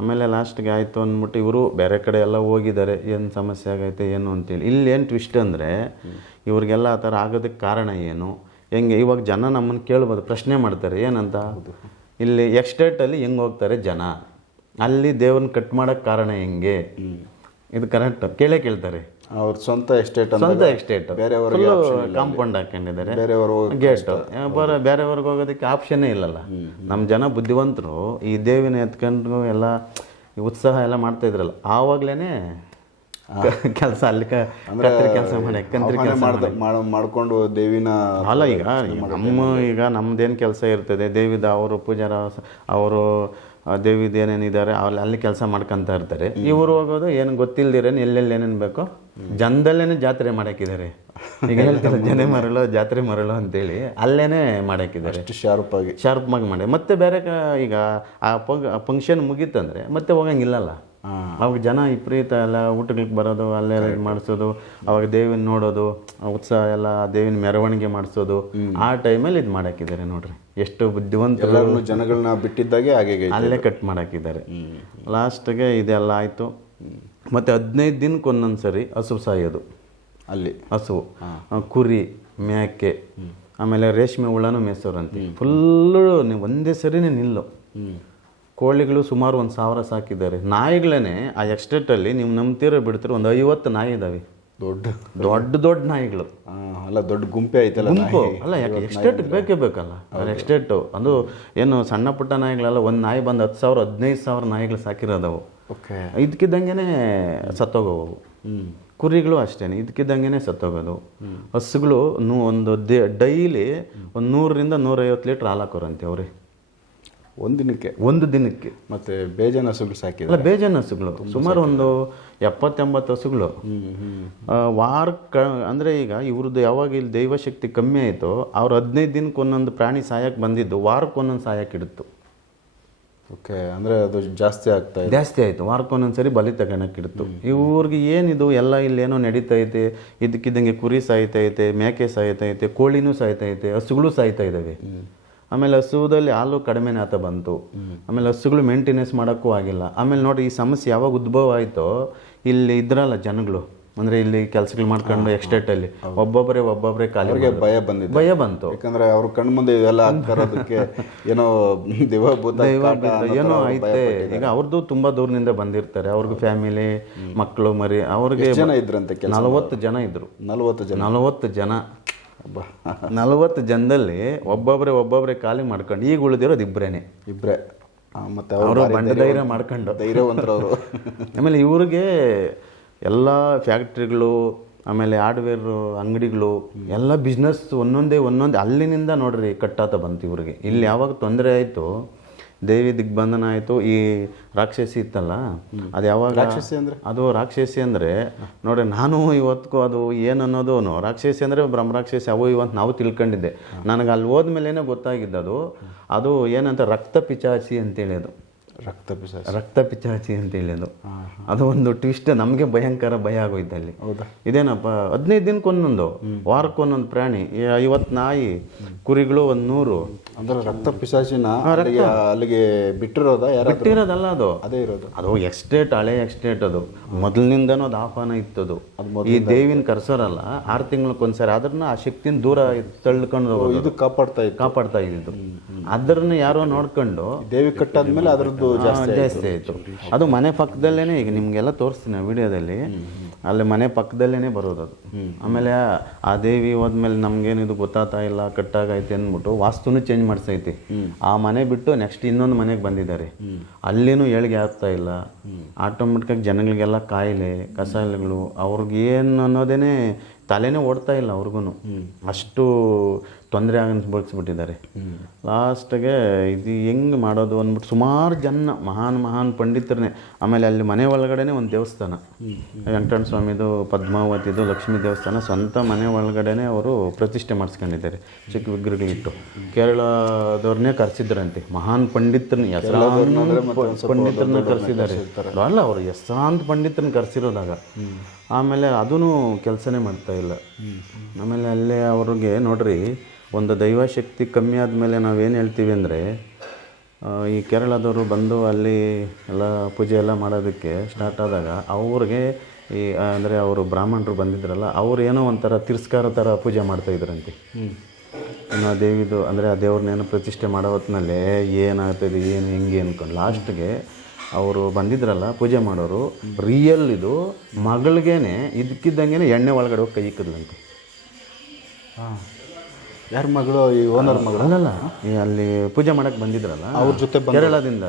ಆಮೇಲೆ ಲಾಸ್ಟ್ಗೆ ಆಯಿತು ಅಂದ್ಬಿಟ್ಟು ಇವರು ಬೇರೆ ಕಡೆ ಎಲ್ಲ ಹೋಗಿದ್ದಾರೆ. ಏನು ಸಮಸ್ಯೆ ಆಗೈತೆ ಏನು ಅಂತೇಳಿ. ಇಲ್ಲಿ ಏನು ಟ್ವಿಸ್ಟ್ ಅಂದರೆ ಇವ್ರಿಗೆಲ್ಲ ಆ ಥರ ಆಗೋದಕ್ಕೆ ಕಾರಣ ಏನು? ಹೆಂಗೆ ಇವಾಗ ಜನ ನಮ್ಮನ್ನು ಕೇಳ್ಬೋದು ಪ್ರಶ್ನೆ ಮಾಡ್ತಾರೆ ಏನಂತ? ಇಲ್ಲಿ ಎಕ್ಸ್ಟೇಟಲ್ಲಿ ಹೆಂಗೆ ಹೋಗ್ತಾರೆ ಜನ? ಅಲ್ಲಿ ದೇವ್ರನ್ನ ಕಟ್ ಮಾಡೋಕ್ಕೆ ಕಾರಣ ಹೆಂಗೆ? ಇದು ಕರೆಕ್ಟ್ ಕೇಳೇ ಕೇಳ್ತಾರೆ. ಅವ್ರ ಸ್ವಂತ ಎಸ್ಟೇಟ್ ಸ್ವಂತ ಎಸ್ಟೇಟ್ ಬೇರೆಯವರು ಕಾಂಪೌಂಡ್ ಹಾಕೊಂಡಿದ್ದಾರೆ ಬೇರೆಯವರು ಗೇಟ್ ಬರ ಬೇರೆಯವ್ರಿಗೆ ಹೋಗೋದಕ್ಕೆ ಆಪ್ಷನ್ನೇ ಇಲ್ಲಲ್ಲ. ನಮ್ಮ ಜನ ಬುದ್ಧಿವಂತರು ಈ ದೇವಿನ ಎತ್ಕೊಂಡು ಎಲ್ಲ ಉತ್ಸಾಹ ಎಲ್ಲ ಮಾಡ್ತಾ ಇದ್ರಲ್ಲ. ಆವಾಗ್ಲೇನೆ ಕೆಲಸ ಅಲ್ಲಿ ಕೆಲಸ ಮಾಡಿ ಮಾಡ್ಕೊಂಡು ದೇವಿನ ಅಲ್ಲ ಈಗ ನಮ್ಮ ಈಗ ನಮ್ದೇನು ಕೆಲಸ ಇರ್ತದೆ ದೇವಿದ ಅವರು ಪೂಜಾರ ಅವರು ದೇವಿದ ಏನೇನಿದ್ದಾರೆ ಅಲ್ಲಿ ಅಲ್ಲಿ ಕೆಲಸ ಮಾಡ್ಕೊಂತ ಇರ್ತಾರೆ. ಇವರು ಹೋಗೋದು ಏನು ಗೊತ್ತಿಲ್ದಿರೇನು ಎಲ್ಲೆಲ್ಲಿ ಏನೇನು ಬೇಕೋ ಜನದಲ್ಲೇನೆ ಜಾತ್ರೆ ಮಾಡಾಕಿದ್ದಾರೆ ಈಗ ಹೇಳ್ತಾರೆ [laughs] ಜನ ಮರಳು ಜಾತ್ರೆ ಮರಳು ಅಂತೇಳಿ ಅಲ್ಲೇನೆ ಮಾಡಾಕಿದ್ದಾರೆ ಶಾರ್ಪ್ ಆಗಿ ಶಾರ್ಪ್ ಆಗಿ ಮಾಡಿ. ಮತ್ತೆ ಬೇರೆ ಕ ಈಗ ಆ ಫಂಕ್ಷನ್ ಮುಗೀತಂದ್ರೆ ಮತ್ತೆ ಹೋಗಂಗಿಲ್ಲಲ್ಲ. ಅವಾಗ ಜನ ವಿಪರೀತ ಎಲ್ಲ ಊಟಗಳಿಗೆ ಬರೋದು ಅಲ್ಲೇ ಇದು ಮಾಡಿಸೋದು ಅವಾಗ ದೇವಿನ ನೋಡೋದು ಉತ್ಸಾಹ ಎಲ್ಲ ದೇವಿನ ಮೆರವಣಿಗೆ ಮಾಡಿಸೋದು ಆ ಟೈಮಲ್ಲಿ ಇದು ಮಾಡಾಕಿದ್ದಾರೆ ನೋಡ್ರಿ. ಎಷ್ಟು ಬುದ್ಧಿವಂತರು ಎಲ್ಲರನ್ನು ಜನಗಳನ್ನ ಬಿಟ್ಟಿದ್ದಾಗೆ ಹಾಗೆ ಅಲ್ಲೇ ಕಟ್ ಮಾಡಾಕಿದ್ದಾರೆ. ಲಾಸ್ಟ್ಗೆ ಇದೆಲ್ಲ ಆಯಿತು. ಮತ್ತು ಹದಿನೈದು ದಿನಕ್ಕೆ ಒಂದೊಂದು ಸರಿ ಹಸು ಸಾಯೋದು. ಅಲ್ಲಿ. ಹಸು ಕುರಿ ಮೇಕೆ ಆಮೇಲೆ ರೇಷ್ಮೆ ಹುಳನೂ ಮೇಸೋರಂತೆ ಫುಲ್ಲು ಒಂದೇ ಸರಿನೇ ನಿಲ್ಲು. ಕೋಳಿಗಳು ಸುಮಾರು ಒಂದು ಸಾವಿರ ಸಾಕಿದ್ದಾರೆ. ನಾಯಿಗಳೇ ಆ ಎಕ್ಸ್ಟೇಟಲ್ಲಿ ನೀವು ನಂಬ್ತಿರೋ ಬಿಡ್ತಿರೋ ಒಂದು ಐವತ್ತು ನಾಯಿ ಇದ್ದಾವೆ ದೊಡ್ಡ ದೊಡ್ಡ ದೊಡ್ಡ ನಾಯಿಗಳು. ಅಲ್ಲ ದೊಡ್ಡ ಗುಂಪೆ ಐತಲ್ಲ ಗುಂಪು. ಅಲ್ಲ ಯಾಕೆ ಎಕ್ಸ್ಟೇಟ್ ಬೇಕೇ ಬೇಕಲ್ಲ? ಎಕ್ಸ್ಟೇಟು ಅದು ಏನು ಸಣ್ಣ ಪುಟ್ಟ ನಾಯಿಗಳೆಲ್ಲ ಒಂದು ನಾಯಿ ಬಂದು ಹತ್ತು ಸಾವಿರ ಹದಿನೈದು ಸಾವಿರ ನಾಯಿಗಳು ಸಾಕಿರೋದವು. ಓಕೆ. ಇದಕ್ಕಿದ್ದಂಗೆ ಸತ್ತೋಗೋವು. ಕುರಿಗಳು ಅಷ್ಟೇ ಇದಕ್ಕಿದ್ದಂಗೆ ಸತ್ತೋಗೋದು. ಹಸುಗಳು ನೂ ಒಂದು ಡೈಲಿ ಒಂದು ನೂರರಿಂದ ನೂರೈವತ್ತು ಲೀಟ್ರ್ ಹಾಲು ಹಾಕೋರಂತೆ ಅವ್ರೆ. ಒಂದಿನಕ್ಕೆ ಒಂದು ದಿನಕ್ಕೆ. ಮತ್ತೆ ಬೇಜಾನ ಹಸುಗಳು ಸಾಕಿದ ಅಲ್ಲ ಬೇಜಾನ್ ಹಸುಗಳು. ಸುಮಾರು ಒಂದು ಎಪ್ಪತ್ತೆಂಬತ್ತು ಹಸುಗಳು. ವಾರ ಕ ಅಂದರೆ ಈಗ ಇವ್ರದ್ದು ಯಾವಾಗ ಇಲ್ಲಿ ದೈವಶಕ್ತಿ ಕಮ್ಮಿ ಆಯಿತು ಅವ್ರು ಹದಿನೈದು ದಿನಕ್ಕೆ ಒಂದೊಂದು ಪ್ರಾಣಿ ಸಾಯಕ್ಕೆ ಬಂದಿದ್ದು ವಾರಕ್ಕೆ ಒಂದೊಂದು ಸಾಯಕ್ಕೆ ಇಡುತ್ತು. ಓಕೆ ಅಂದರೆ ಅದು ಜಾಸ್ತಿ ಆಗ್ತಾ ಇದೆ. ಜಾಸ್ತಿ ಆಯಿತು. ವಾರಕ್ಕೆ ಒಂದೊಂದು ಸರಿ ಬಲಿ ತಗೊಳಕ್ಕೆ ಇಡ್ತು ಇವ್ರಿಗೆ ಏನಿದು ಎಲ್ಲ ಇಲ್ಲೇನೋ ನಡೀತೈತೆ ಇದಕ್ಕಿದ್ದಂಗೆ ಕುರಿ ಸಾಯ್ತೈತೆ ಮೇಕೆ ಸಾಯ್ತೈತೆ ಕೋಳಿನೂ ಸಾಯ್ತೈತೆ ಹಸುಗಳು ಸಾಯ್ತಾ ಇದ್ದಾವೆ. ಆಮೇಲೆ ಹಸುವುದಲ್ಲಿ ಹಾಲು ಕಡಿಮೆನೇ ಆತ ಬಂತು. ಆಮೇಲೆ ಹಸುಗಳು ಮೇಂಟೆನೆನ್ಸ್ ಮಾಡೋಕ್ಕೂ ಆಗಿಲ್ಲ. ಆಮೇಲೆ ನೋಡಿ ಈ ಸಮಸ್ಯೆ ಯಾವಾಗ ಉದ್ಭವ ಆಯಿತೋ ಇಲ್ಲಿ ಇದ್ರಲ್ಲ ಜನಗಳು. ಅಂದ್ರೆ ಇಲ್ಲಿ ಕೆಲಸಗಳು ಮಾಡ್ಕೊಂಡು ಎಕ್ಸ್ಟೇಟಲ್ಲಿ ಒಬ್ಬೊಬ್ಬರೇ ಒಬ್ಬೊಬ್ಬರೇ ಖಾಲಿ ಅವ್ರಿಗೆ ಭಯ ಬಂದಿದೆ. ಭಯ ಬಂತು. ಯಾಕಂದ್ರೆ ಅವ್ರ ಕಣ್ ಮುಂದೆ ಇವೆಲ್ಲ ಆಗ್ತರೋದಕ್ಕೆ ಏನೋ ಏನೋ ಐತೆ. ಈಗ ಅವ್ರದ್ದು ತುಂಬಾ ದೂರದಿಂದ ಬಂದಿರ್ತಾರೆ. ಅವ್ರಿಗೆ ಫ್ಯಾಮಿಲಿ ಮಕ್ಕಳು ಮರಿ ಅವ್ರಿಗೆ ಜನ ಇದ್ರಂತೆ ನಲವತ್ತು ಜನ ಇದ್ರು. ನಲವತ್ತು ಜನ. ನಲವತ್ತು ಜನ. ನಲವತ್ತು ಜನದಲ್ಲಿ ಒಬ್ಬೊಬ್ಬರೇ ಒಬ್ಬೊಬ್ಬರೇ ಖಾಲಿ ಮಾಡ್ಕೊಂಡು ಈಗ ಉಳಿದಿರೋದು ಇಬ್ಬರೇನೆ ಇಬ್ರೇ. ಆ, ಮತ್ತೆ ಅವರು ಬಂಡ ಧೈರ್ಯ ಮಾಡ್ಕೊಂಡು. ಧೈರ್ಯವಂತರವರು. [laughs] ಆಮೇಲೆ ಇವ್ರಿಗೆ ಎಲ್ಲ ಫ್ಯಾಕ್ಟ್ರಿಗಳು ಆಮೇಲೆ ಹಾರ್ಡ್ವೇರ್ ಅಂಗಡಿಗಳು ಎಲ್ಲ ಬಿಸ್ನೆಸ್ ಒಂದೊಂದೇ ಒಂದೊಂದೇ. ಅಲ್ಲಿನಿಂದ ನೋಡ್ರಿ ಕಟ್ಟಾತ ಬಂತು ಇವ್ರಿಗೆ. ಇಲ್ಲಿ ಯಾವಾಗ ತೊಂದರೆ ಆಯಿತು ದೇವಿ ದಿಗ್ಬಂಧನ ಆಯಿತು ಈ ರಾಕ್ಷಸಿ ಇತ್ತಲ್ಲ ಅದು ಯಾವಾಗ? ರಾಕ್ಷಸಿ ಅಂದರೆ? ಅದು ರಾಕ್ಷಸಿ ಅಂದರೆ ನೋಡಿ ನಾನು ಇವತ್ತಿಗೂ ಅದು ಏನು ಅನ್ನೋದು ರಾಕ್ಷಸಿ ಅಂದರೆ ಬ್ರಹ್ಮರಾಕ್ಷಸಿ ಅವು ಇವತ್ತು ನಾವು ತಿಳ್ಕೊಂಡಿದ್ದೆ. ನನಗೆ ಅಲ್ಲಿ ಹೋದ್ಮೇಲೆ ಗೊತ್ತಾಗಿದ್ದದು ಅದು ಏನಂತ ರಕ್ತ ಪಿಚಾಸಿ ಅಂತೇಳಿ ಅದು. ರಕ್ತ ಪಿಶಾಚಿ. ರಕ್ತ ಪಿಚಾಚಿ ಅಂತ ಹೇಳಿದ್ದು ಅದು. ಒಂದು ಟ್ವಿಸ್ಟ್ ನಮಗೆ ಭಯಂಕರ ಭಯ ಆಗೋಯ್ತು ಅಲ್ಲಿ. ಹೌದಾ? ಇದೇನಪ್ಪ ಹದಿನೈದು ದಿನಕ್ಕೊಂದೊಂದು ವಾರಕ್ಕೊಂದೊಂದು ಪ್ರಾಣಿ ಐವತ್ತು ನಾಯಿ ಕುರಿಗಳು ಒಂದು ನೂರು. ಅಂದ್ರೆ ರಕ್ತ ಪಿಶಾಚಿನ ಅಲ್ಲಿಗೆ ಬಿಟ್ಟಿರೋದ ಬಿಟ್ಟಿರೋದಲ್ಲ ಅದು. ಅದೇ ಇರೋದು. ಅದು ಎಕ್ಸ್ಟೇಟ್ ಹಳೆ ಎಕ್ಸ್ಟೇಟ್ ಅದು. ಮೊದಲಿನಿಂದನೂ ಅದು ಆಹ್ವಾನ ಇತ್ತದು ಈ ದೇವಿನ ಕರ್ಸರಲ್ಲ ಆರು ತಿಂಗಳಕ್ಕೊಂದ್ಸರಿ ಅದನ್ನ ಆ ಶಕ್ತಿನ ದೂರ ತಳ್ಕೊಂಡು ಇದು ಕಾಪಾಡ್ತಾ ಕಾಪಾಡ್ತಾ ಇದ್ದಿದ್ದು. ಅದನ್ನ ಯಾರೋ ನೋಡ್ಕೊಂಡು ದೇವಿ ಕಟ್ಟಾದ್ಮೇಲೆ ಅದ್ರದ್ದು ಹಾ, ಜಾಸ್ತಿ ಆಯಿತು. ಅದು ಮನೆ ಪಕ್ಕದಲ್ಲೇ ಈಗ ನಿಮಗೆಲ್ಲ ತೋರಿಸ್ತೀನಿ ವಿಡಿಯೋದಲ್ಲಿ. ಅಲ್ಲಿ ಮನೆ ಪಕ್ಕದಲ್ಲೇ ಬರೋದು ಅದು. ಆಮೇಲೆ ಆ ದೇವಿ ಹೋದ್ಮೇಲೆ ನಮ್ಗೇನಿದು ಗೊತ್ತಾಗ್ತಾ ಇಲ್ಲ ಕಟ್ಟಾಗೈತೆ ಅಂದ್ಬಿಟ್ಟು ವಾಸ್ತುನು ಚೇಂಜ್ ಮಾಡಿಸೈತಿ. ಆ ಮನೆ ಬಿಟ್ಟು ನೆಕ್ಸ್ಟ್ ಇನ್ನೊಂದು ಮನೆಗೆ ಬಂದಿದ್ದಾರೆ. ಅಲ್ಲಿನೂ ಏಳಿಗೆ ಆಗ್ತಾ ಇಲ್ಲ. ಆಟೋಮೆಟಿಕಾಗಿ ಜನಗಳಿಗೆಲ್ಲ ಕಾಯಿಲೆ ಕಸಾಯಿಲೆಗಳು ಅವ್ರಿಗೆ ಏನು ಅನ್ನೋದೇನೆ ತಲೆನೇ ಓಡ್ತಾ ಇಲ್ಲ ಅವ್ರಿಗೂ ಅಷ್ಟು ತೊಂದರೆ ಅನುಭವಿಸ್ಬಿಟ್ಟಿದ್ದಾರೆ. ಲಾಸ್ಟ್ಗೆ ಇದು ಹೆಂಗೆ ಮಾಡೋದು ಅಂದ್ಬಿಟ್ಟು ಸುಮಾರು ಜನ ಮಹಾನ್ ಮಹಾನ್ ಪಂಡಿತರನ್ನೇ ಆಮೇಲೆ ಅಲ್ಲಿ ಮನೆ ಒಳಗಡೆನೆ ಒಂದು ದೇವಸ್ಥಾನ. ವೆಂಕಟರಣ ಸ್ವಾಮಿದು ಪದ್ಮಾವತಿದು ಲಕ್ಷ್ಮೀ ದೇವಸ್ಥಾನ ಸ್ವಂತ ಮನೆ ಒಳಗಡೆನೆ ಅವರು ಪ್ರತಿಷ್ಠೆ ಮಾಡಿಸ್ಕೊಂಡಿದ್ದಾರೆ ಚಿಕ್ಕ ವಿಗ್ರಹಗಳಿಟ್ಟು ಕೇರಳದವ್ರನ್ನೇ ಕರೆಸಿದ್ರಂತೆ ಮಹಾನ್ ಪಂಡಿತರನ್ನ ಹೆಸರಾಂತ ಪಂಡಿತರನ್ನ ಕರೆಸಿದ್ದಾರೆ. ಅಲ್ಲ ಅವರು ಹೆಸರಾಂತ ಪಂಡಿತರನ್ನ ಕರೆಸಿರೋದಾಗ. ಆಮೇಲೆ ಅದೂ ಕೆಲಸನೇ ಮಾಡ್ತಾ ಇಲ್ಲ. ಆಮೇಲೆ ಅಲ್ಲೇ ಅವ್ರಿಗೆ ನೋಡ್ರಿ ಒಂದು ದೈವಶಕ್ತಿ ಕಮ್ಮಿ ಆದಮೇಲೆ ನಾವೇನು ಹೇಳ್ತೀವಿ ಅಂದರೆ ಈ ಕೇರಳದವರು ಬಂದು ಅಲ್ಲಿ ಎಲ್ಲ ಪೂಜೆ ಎಲ್ಲ ಮಾಡೋದಕ್ಕೆ ಸ್ಟಾರ್ಟ್ ಆದಾಗ ಅವ್ರಿಗೆ ಈ ಅಂದರೆ ಅವರು ಬ್ರಾಹ್ಮಣರು ಬಂದಿದ್ರಲ್ಲ ಅವ್ರು ಏನೋ ಒಂಥರ ತಿರಸ್ಕಾರ ಥರ ಪೂಜೆ ಮಾಡ್ತಾಯಿದ್ರಂತೆ ಇನ್ನು ಆ ದೇವಿದು ಅಂದರೆ ಆ ದೇವ್ರನ್ನೇನು ಪ್ರತಿಷ್ಠೆ ಮಾಡೋ ಹೊತ್ತಿನಲ್ಲೇ ಏನಾಗ್ತದೆ ಏನು ಹೆಂಗೆ ಅಂದ್ಕೊಂಡು ಲಾಸ್ಟ್ಗೆ ಅವರು ಬಂದಿದ್ರಲ್ಲ ಪೂಜೆ ಮಾಡೋರು ರಿಯಲ್ ಇದು ಮಗಳಿಗೇನೆ ಇದಕ್ಕಿದ್ದಂಗೆ ಎಣ್ಣೆ ಒಳಗಡೆ ಹೋಗಿ ಕೈ ಇಕ್ಕದ್ಲಂತೆ. ಹಾಂ. ಯಾರ ಮಗಳು ಈ ಓನರ್ ಮಗಳು? ಅಲ್ಲಲ್ಲ ಈ ಅಲ್ಲಿ ಪೂಜೆ ಮಾಡಕ್ಕೆ ಬಂದಿದ್ರಲ್ಲ? ಅವ್ರ ಜೊತೆ ಕೇರಳದಿಂದ.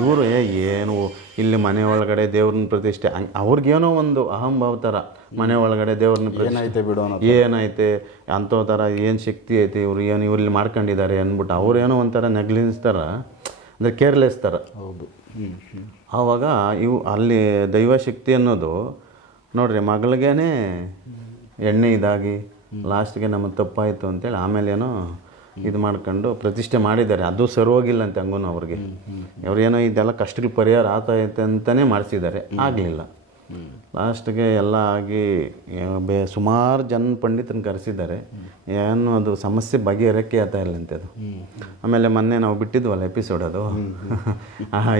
ಇವರು ಏ ಏನು ಇಲ್ಲಿ ಮನೆ ಒಳಗಡೆ ದೇವ್ರನ್ನ ಪ್ರತಿಷ್ಠೆ ಅವ್ರಿಗೇನೋ ಒಂದು ಅಹಂಭಾವ ಥರ ಮನೆ ಒಳಗಡೆ ದೇವ್ರನ್ನ ಪ್ರತಿಷ್ಠೆ ಬಿಡು ಏನೈತೆ ಅಂಥೋ ಥರ ಏನು ಶಕ್ತಿ ಐತೆ ಇವ್ರು ಏನು ಇವ್ರು ಇಲ್ಲಿ ಮಾಡ್ಕೊಂಡಿದ್ದಾರೆ ಅಂದ್ಬಿಟ್ಟು ಅವ್ರೇನೋ ಒಂಥರ ನೆಗ್ಲಿನ್ಸ್ ಥರ ಅಂದರೆ ಕೇರ್ಲೆಸ್ ಥರ ಹೌದು. ಆವಾಗ ಇವು ಅಲ್ಲಿ ದೈವಶಕ್ತಿ ಅನ್ನೋದು ನೋಡ್ರಿ ಮಗಳಿಗೇನೆ ಎಣ್ಣೆ ಇದಾಗಿ ಲಾಸ್ಟ್ಗೆ ನಮ್ಮ ತಪ್ಪಾಯಿತು ಅಂತೇಳಿ ಆಮೇಲೆ ಏನೋ ಇದು ಮಾಡ್ಕೊಂಡು ಪ್ರತಿಷ್ಠೆ ಮಾಡಿದ್ದಾರೆ. ಅದು ಸರೋಗಿಲ್ಲ ಅಂತ ಹಂಗೂ ಅವ್ರಿಗೆ. ಅವ್ರೇನೋ ಇದೆಲ್ಲ ಕಷ್ಟಕ್ಕೆ ಪರಿಹಾರ ಆತೈತೆ ಅಂತಲೇ ಮಾಡಿಸಿದ್ದಾರೆ. ಆಗಲಿಲ್ಲ. ಲಾಸ್ಟ್ಗೆ ಎಲ್ಲ ಆಗಿ ಬೇ ಸುಮಾರು ಜನ ಪಂಡಿತನ ಕರೆಸಿದ್ದಾರೆ. ಏನು ಅದು ಸಮಸ್ಯೆ ಬಗೆಹರಕ್ಕೆ ಇಲ್ಲ ಇಲ್ಲಂತೆ ಅದು. ಆಮೇಲೆ ಮೊನ್ನೆ ನಾವು ಬಿಟ್ಟಿದ್ವಲ್ಲ ಎಪಿಸೋಡ್ ಅದು.